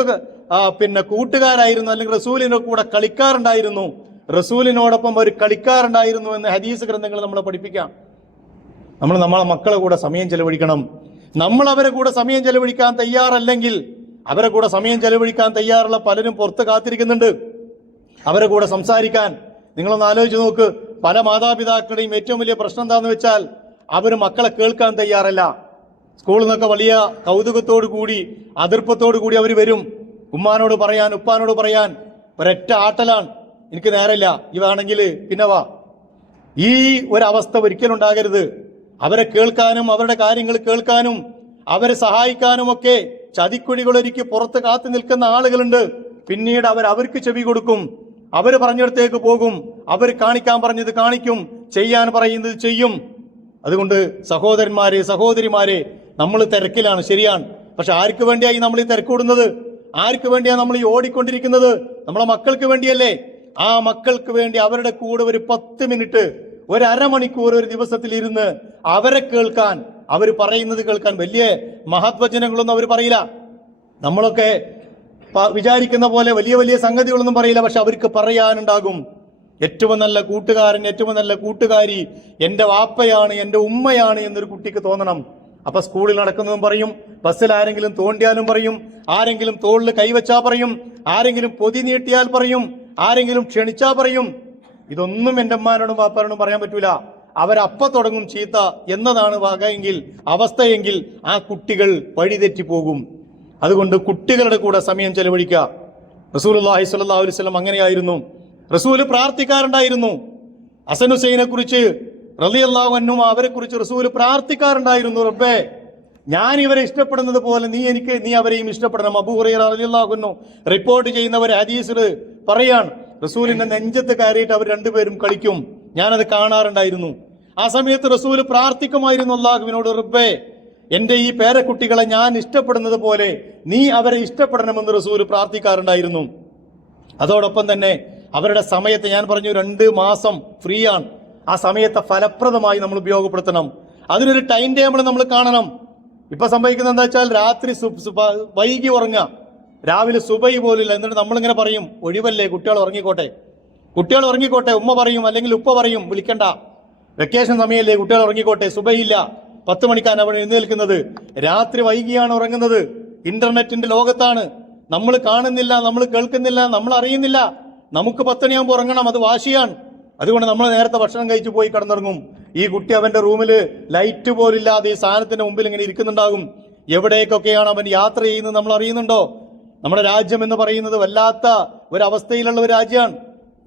കൂട്ടുകാരായിരുന്നു, അല്ലെങ്കിൽ റസൂലിന്റെ കൂടെ കളിക്കാറുണ്ടായിരുന്നു, റസൂലിനോടൊപ്പം ഒരു കളിക്കാറുണ്ടായിരുന്നു എന്ന് ഹദീസ് ഗ്രന്ഥങ്ങൾ നമ്മളെ പഠിപ്പിക്കാം. നമ്മളെ മക്കളെ കൂടെ സമയം ചെലവഴിക്കണം. നമ്മൾ അവരെ കൂടെ സമയം ചെലവഴിക്കാൻ തയ്യാറല്ലെങ്കിൽ, അവരെ കൂടെ സമയം ചെലവഴിക്കാൻ തയ്യാറുള്ള പലരും പുറത്ത് കാത്തിരിക്കുന്നുണ്ട് അവരെ കൂടെ സംസാരിക്കാൻ. നിങ്ങളൊന്ന് ആലോചിച്ച് നോക്ക്, പല മാതാപിതാക്കളുടെയും ഏറ്റവും വലിയ പ്രശ്നം എന്താണെന്ന് വെച്ചാൽ അവർ മക്കളെ കേൾക്കാൻ തയ്യാറല്ല. സ്കൂളിൽ നിന്നൊക്കെ വലിയ കൗതുകത്തോടു കൂടി അതിർപ്പത്തോടു കൂടി അവർ വരും. ഉമ്മാനോട് പറയാൻ, ഉപ്പാനോട് പറയാൻ ഒരൊറ്റ ആട്ടലാണ്. എനിക്ക് നേരമില്ല, ഇവാണെങ്കിൽ പിന്നെ വാ. ഈ ഒരവസ്ഥ ഒരിക്കലും ഉണ്ടാകരുത്. അവരെ കേൾക്കാനും അവരുടെ കാര്യങ്ങൾ കേൾക്കാനും അവരെ സഹായിക്കാനും ഒക്കെ ചതിക്കുഴികളൊരുക്കി പുറത്ത് കാത്തു നിൽക്കുന്ന ആളുകളുണ്ട്. പിന്നീട് അവർക്ക് ചെവി കൊടുക്കും, അവർ പറഞ്ഞിടത്തേക്ക് പോകും, അവർ കാണിക്കാൻ പറഞ്ഞത് കാണിക്കും, ചെയ്യാൻ പറയുന്നത് ചെയ്യും. അതുകൊണ്ട് സഹോദരന്മാരെ, സഹോദരിമാരെ, നമ്മൾ തിരക്കിലാണ്, ശരിയാണ്. പക്ഷെ ആർക്ക് വേണ്ടിയായി നമ്മൾ ഈ തിരക്കൂടുന്നത്? ആർക്ക് വേണ്ടിയാണ് നമ്മൾ ഈ ഓടിക്കൊണ്ടിരിക്കുന്നത്? നമ്മളെ മക്കൾക്ക് വേണ്ടിയല്ലേ? ആ മക്കൾക്ക് വേണ്ടി അവരുടെ കൂടെ ഒരു 10 മിനിറ്റ്, ഒരു അരമണിക്കൂർ ഒരു ദിവസത്തിൽ ഇരുന്ന് അവരെ കേൾക്കാൻ, അവർ പറയുന്നത് കേൾക്കാൻ. വലിയ മഹത്വചനങ്ങളൊന്നും അവർ പറയില്ല. നമ്മളൊക്കെ വിചാരിക്കുന്ന പോലെ വലിയ വലിയ സംഗതികളൊന്നും പറയില്ല. പക്ഷെ അവർക്ക് പറയാനുണ്ടാകും. ഏറ്റവും നല്ല കൂട്ടുകാരൻ, ഏറ്റവും നല്ല കൂട്ടുകാരി എൻ്റെ വാപ്പയാണ്, എൻ്റെ ഉമ്മയാണ് എന്നൊരു കുട്ടിക്ക് തോന്നണം. അപ്പൊ സ്കൂളിൽ നടക്കുന്നതും പറയും, ബസ്സിൽ ആരെങ്കിലും തോണ്ടിയാലും പറയും, ആരെങ്കിലും തോളിൽ കൈവച്ചാ പറയും, ആരെങ്കിലും പൊതി നീട്ടിയാൽ പറയും, ആരെങ്കിലും ക്ഷണിച്ചാ പറയും. ഇതൊന്നും എൻ്റെ അമ്മാനോടും വാപ്പാനോടും പറയാൻ പറ്റൂല. അവരപ്പ തുടങ്ങും ചീത്ത എന്നതാണ് അവസ്ഥയെങ്കിൽ ആ കുട്ടികൾ വഴിതെറ്റിപ്പോകും. അതുകൊണ്ട് കുട്ടികളുടെ കൂടെ സമയം ചെലവഴിക്കുക. റസൂലുള്ളാഹി സ്വല്ലല്ലാഹു അലൈഹി വസല്ലം അങ്ങനെയായിരുന്നു. റസൂല് പ്രാർത്ഥിക്കാറുണ്ടായിരുന്നു. ഹസൻ ഹുസൈനെ കുറിച്ച് റളിയല്ലാഹു അൻഹു അവരെ കുറിച്ച് റസൂല് പ്രാർത്ഥിക്കാറുണ്ടായിരുന്നു. റബ്ബേ, ഞാൻ ഇവരെ ഇഷ്ടപ്പെടുന്നത് പോലെ നീ അവരെയും ഇഷ്ടപ്പെടണം. അബൂ ഹുറൈറ റളിയല്ലാഹു അൻഹു റിപ്പോർട്ട് ചെയ്യുന്നവർ ഹദീസിൽ പറയാൻ, റസൂലിന്റെ നെഞ്ചത്ത് കയറിയിട്ട് അവർ രണ്ടുപേരും കളിക്കും. ഞാനത് കാണാറുണ്ടായിരുന്നു. ആ സമയത്ത് റസൂല് പ്രാർത്ഥിക്കുമായിരുന്നു അല്ലാഹുവിനോട്, റബ്ബേ, എന്റെ ഈ പേരക്കുട്ടികളെ ഞാൻ ഇഷ്ടപ്പെടുന്നത് പോലെ നീ അവരെ ഇഷ്ടപ്പെടണമെന്ന് റസൂല് പ്രാർത്ഥിക്കാറുണ്ടായിരുന്നു. അതോടൊപ്പം തന്നെ അവരുടെ സമയത്ത്, ഞാൻ പറഞ്ഞു 2 മാസം ഫ്രീ ആണ്, ആ സമയത്തെ ഫലപ്രദമായി നമ്മൾ ഉപയോഗപ്പെടുത്തണം. അതിനൊരു ടൈം ടേബിൾ നമ്മൾ കാണണം. ഇപ്പൊ സംഭവിക്കുന്നത് എന്താ വെച്ചാൽ, രാത്രി വൈകി ഉറങ്ങുക, രാവിലെ സുബഹി പോലില്ല. എന്നിട്ട് നമ്മളിങ്ങനെ പറയും, ഒഴിവല്ലേ, കുട്ടികൾ ഉറങ്ങിക്കോട്ടെ, ഉമ്മ പറയും, അല്ലെങ്കിൽ ഉപ്പ പറയും, വിളിക്കണ്ട, വെക്കേഷൻ സമയമല്ലേ, കുട്ടികൾ ഉറങ്ങിക്കോട്ടെ, സുബഹിയില്ല, 10 മണിക്കാണ് അവൻ എഴുന്നേൽക്കുന്നത്, രാത്രി വൈകിയാണ് ഉറങ്ങുന്നത്, ഇന്റർനെറ്റിന്റെ ലോകത്താണ്, നമ്മൾ കാണുന്നില്ല, നമ്മൾ കേൾക്കുന്നില്ല, നമ്മൾ അറിയുന്നില്ല. നമുക്ക് 10 മണിയാകുമ്പോൾ ഉറങ്ങണം, അത് വാശിയാണ്. അതുകൊണ്ട് നമ്മൾ നേരത്തെ ഭക്ഷണം കഴിച്ചു പോയി കിടന്നിറങ്ങും. ഈ കുട്ടി അവന്റെ റൂമില് ലൈറ്റ് പോലില്ലാതെ ഈ സാധനത്തിന്റെ മുമ്പിൽ ഇങ്ങനെ ഇരിക്കുന്നുണ്ടാകും. എവിടേക്കൊക്കെയാണ് അവൻ യാത്ര ചെയ്യുന്നത് നമ്മൾ അറിയുന്നുണ്ടോ? നമ്മുടെ രാജ്യം എന്ന് പറയുന്നത് വല്ലാത്ത ഒരവസ്ഥയിലുള്ള ഒരു രാജ്യമാണ്.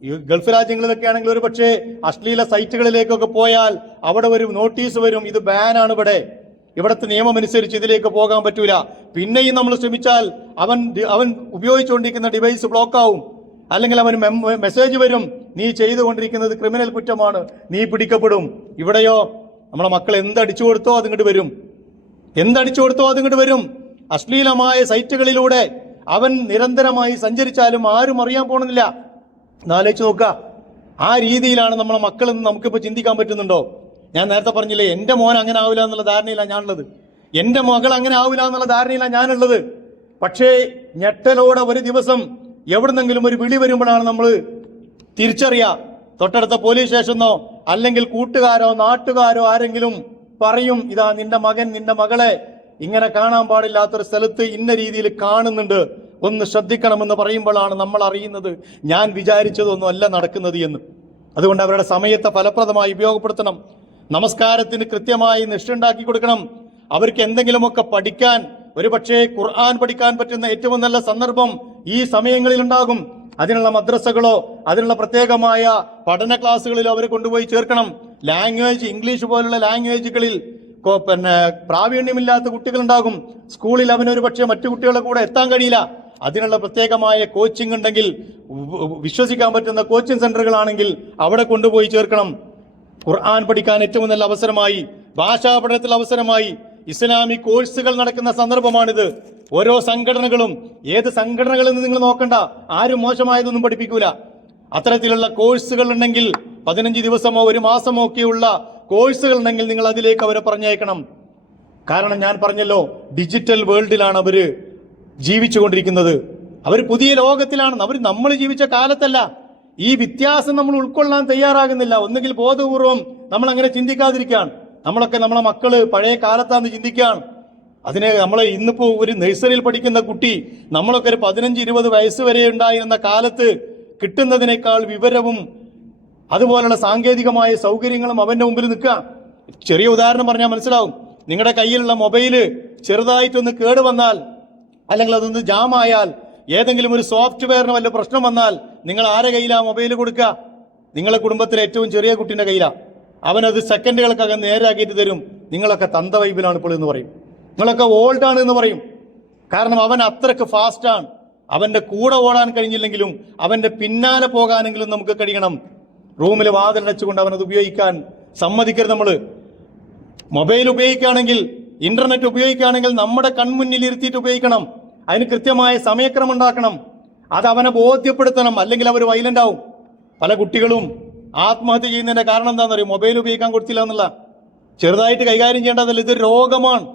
ഈ ഗൾഫ് രാജ്യങ്ങളിലൊക്കെ ആണെങ്കിൽ ഒരു പക്ഷേ അശ്ലീല സൈറ്റുകളിലേക്കൊക്കെ പോയാൽ അവിടെ ഒരു നോട്ടീസ് വരും, ഇത് ബാനാണ്, ഇവിടുത്തെ നിയമം അനുസരിച്ച് ഇതിലേക്ക് പോകാൻ പറ്റൂല. പിന്നെയും നമ്മൾ ശ്രമിച്ചാൽ അവൻ ഉപയോഗിച്ചുകൊണ്ടിരിക്കുന്ന ഡിവൈസ് ബ്ലോക്ക് ആവും, അല്ലെങ്കിൽ അവന് മെസ്സേജ് വരും, നീ ചെയ്തുകൊണ്ടിരിക്കുന്നത് ക്രിമിനൽ കുറ്റമാണ്, നീ പിടിക്കപ്പെടും. ഇവിടെയോ നമ്മളെ മക്കൾ എന്തടിച്ചു കൊടുത്തോ അതിങ്ങോട്ട് വരും. അശ്ലീലമായ സൈറ്റുകളിലൂടെ അവൻ നിരന്തരമായി സഞ്ചരിച്ചാലും ആരും അറിയാൻ പോണില്ല. എന്നാലോചിച്ച് നോക്കുക, ആ രീതിയിലാണ് നമ്മളെ മക്കളെന്ന് നമുക്കിപ്പോൾ ചിന്തിക്കാൻ പറ്റുന്നുണ്ടോ? ഞാൻ നേരത്തെ പറഞ്ഞില്ലേ, എൻ്റെ മോൻ അങ്ങനെ ആവില്ല എന്നുള്ള ധാരണയിലാണ് ഞാനുള്ളത്, എൻ്റെ മകൾ അങ്ങനെ ആവില്ല എന്നുള്ള ധാരണയിലാണ് ഞാനുള്ളത്. പക്ഷേ ഞെട്ടലോടെ ഒരു ദിവസം എവിടുന്നെങ്കിലും ഒരു വിളി വരുമ്പോഴാണ് നമ്മൾ തിരിച്ചറിയുക. തൊട്ടടുത്ത പോലീസ് സ്റ്റേഷനോ അല്ലെങ്കിൽ കൂട്ടുകാരോ നാട്ടുകാരോ ആരെങ്കിലും പറയും, ഇതാ നിന്റെ മകൻ നിന്റെ മകളെ ഇങ്ങനെ കാണാൻ പാടില്ലാത്തൊരു സ്ഥലത്ത് ഇന്ന രീതിയിൽ കാണുന്നുണ്ട്, ഒന്ന് ശ്രദ്ധിക്കണമെന്ന് പറയുമ്പോഴാണ് നമ്മൾ അറിയുന്നത് ഞാൻ വിചാരിച്ചതൊന്നും അല്ല നടക്കുന്നത് എന്ന്. അതുകൊണ്ട് അവരുടെ സമയത്തെ ഫലപ്രദമായി ഉപയോഗപ്പെടുത്തണം. നമസ്കാരത്തിന് കൃത്യമായി നിഷ്ഠയുണ്ടാക്കി കൊടുക്കണം. അവർക്ക് എന്തെങ്കിലുമൊക്കെ പഠിക്കാൻ, ഒരുപക്ഷെ ഖുർആൻ പഠിക്കാൻ പറ്റുന്ന ഏറ്റവും നല്ല സന്ദർഭം ഈ സമയങ്ങളിൽ ഉണ്ടാകും. അതിനുള്ള മദ്രസകളോ അതിനുള്ള പ്രത്യേകമായ പഠന ക്ലാസ്സുകളിലോ അവരെ കൊണ്ടുപോയി ചേർക്കണം. ലാംഗ്വേജ്, ഇംഗ്ലീഷ് പോലുള്ള ലാംഗ്വേജുകളിൽ പ്രാവീണ്യമില്ലാത്ത കുട്ടികളുണ്ടാകും. സ്കൂളിൽ അവനൊരു പക്ഷേ മറ്റു കുട്ടികളുടെ കൂടെ എത്താൻ കഴിയില്ല. അതിനുള്ള പ്രത്യേകമായ കോച്ചിങ് ഉണ്ടെങ്കിൽ, വിശ്വസിക്കാൻ പറ്റുന്ന കോച്ചിങ് സെന്ററുകളാണെങ്കിൽ അവിടെ കൊണ്ടുപോയി ചേർക്കണം. ഖുർആൻ പഠിക്കാൻ ഏറ്റവും നല്ല അവസരമായി, ഭാഷാ പഠനത്തിൽ അവസരമായി ഇസ്ലാമിക് കോഴ്സുകൾ നടക്കുന്ന സന്ദർഭമാണിത്. ഓരോ സംഘടനകളും, ഏത് സംഘടനകളെന്ന് നിങ്ങൾ നോക്കണ്ട, ആരും മോശമായതൊന്നും പഠിപ്പിക്കൂല. അത്തരത്തിലുള്ള കോഴ്സുകൾ ഉണ്ടെങ്കിൽ, 15 ദിവസമോ 1 മാസമോ ഒക്കെയുള്ള കോഴ്സുകൾ ഉണ്ടെങ്കിൽ നിങ്ങൾ അതിലേക്ക് അവരെ പറഞ്ഞയക്കണം. കാരണം ഞാൻ പറഞ്ഞല്ലോ, ഡിജിറ്റൽ വേൾഡിലാണ് അവര് ജീവിച്ചുകൊണ്ടിരിക്കുന്നത്. അവർ പുതിയ ലോകത്തിലാണ്. നമ്മൾ ജീവിച്ച കാലത്തല്ല. ഈ വ്യത്യാസം നമ്മൾ ഉൾക്കൊള്ളാൻ തയ്യാറാകുന്നില്ല. ഒന്നുകിൽ ബോധപൂർവം നമ്മൾ അങ്ങനെ ചിന്തിക്കാതിരിക്കാൻ, നമ്മളൊക്കെ നമ്മളെ മക്കള് പഴയ കാലത്താന്ന് ചിന്തിക്കാൻ. നമ്മളെ ഇന്നിപ്പോ ഒരു നഴ്സറിയിൽ പഠിക്കുന്ന കുട്ടി നമ്മളൊക്കെ ഒരു 15-20 വയസ്സ് വരെ ഉണ്ടായിരുന്ന കാലത്ത് കിട്ടുന്നതിനേക്കാൾ വിവരവും അതുപോലുള്ള സാങ്കേതികമായ സൗകര്യങ്ങളും അവന്റെ മുമ്പിൽ നിൽക്കുക. ചെറിയ ഉദാഹരണം പറഞ്ഞാൽ മനസ്സിലാവും. നിങ്ങളുടെ കയ്യിലുള്ള മൊബൈല് ചെറുതായിട്ടൊന്ന് കേട് വന്നാൽ, അല്ലെങ്കിൽ അതൊന്ന് ജാമായാൽ, ഏതെങ്കിലും ഒരു സോഫ്റ്റ്വെയറിന് വല്ല പ്രശ്നം വന്നാൽ നിങ്ങൾ ആരെ കയ്യിലാ മൊബൈൽ കൊടുക്കുക? നിങ്ങളുടെ കുടുംബത്തിലെ ഏറ്റവും ചെറിയ കുട്ടീൻ്റെ കയ്യിലാ. അവനത് സെക്കൻഡുകൾക്കകം നേരാക്കിയിട്ട് തരും. നിങ്ങളൊക്കെ തന്ത വൈബിലാണ് ഇപ്പോൾ എന്ന് പറയും, നിങ്ങളൊക്കെ ഓൾഡാണ് എന്ന് പറയും. കാരണം അവൻ അത്രക്ക് ഫാസ്റ്റാണ്. അവന്റെ കൂടെ ഓടാൻ കഴിഞ്ഞില്ലെങ്കിലും അവന്റെ പിന്നാലെ പോകാനെങ്കിലും നമുക്ക് കഴിയണം. റൂമിൽ വാതിലടച്ചുകൊണ്ട് അവനത് ഉപയോഗിക്കാൻ സമ്മതിക്കരുത്. നമ്മൾ മൊബൈൽ ഉപയോഗിക്കുകയാണെങ്കിൽ, ഇന്റർനെറ്റ് ഉപയോഗിക്കുകയാണെങ്കിൽ നമ്മുടെ കൺമുന്നിൽ ഇരുത്തിയിട്ട് ഉപയോഗിക്കണം. അതിന് കൃത്യമായ സമയക്രമം ഉണ്ടാക്കണം. അത് അവനെ ബോധ്യപ്പെടുത്തണം, അല്ലെങ്കിൽ അവർ വൈലന്റ് ആവും. പല കുട്ടികളും ആത്മഹത്യ ചെയ്യുന്നതിന്റെ കാരണം എന്താണെന്ന് അറിയും? മൊബൈൽ ഉപയോഗിക്കാൻ കൊടുത്തില്ല എന്നുള്ള. ചെറുതായിട്ട് കൈകാര്യം ചെയ്യേണ്ടതല്ല, ഇതൊരു രോഗമാണ്.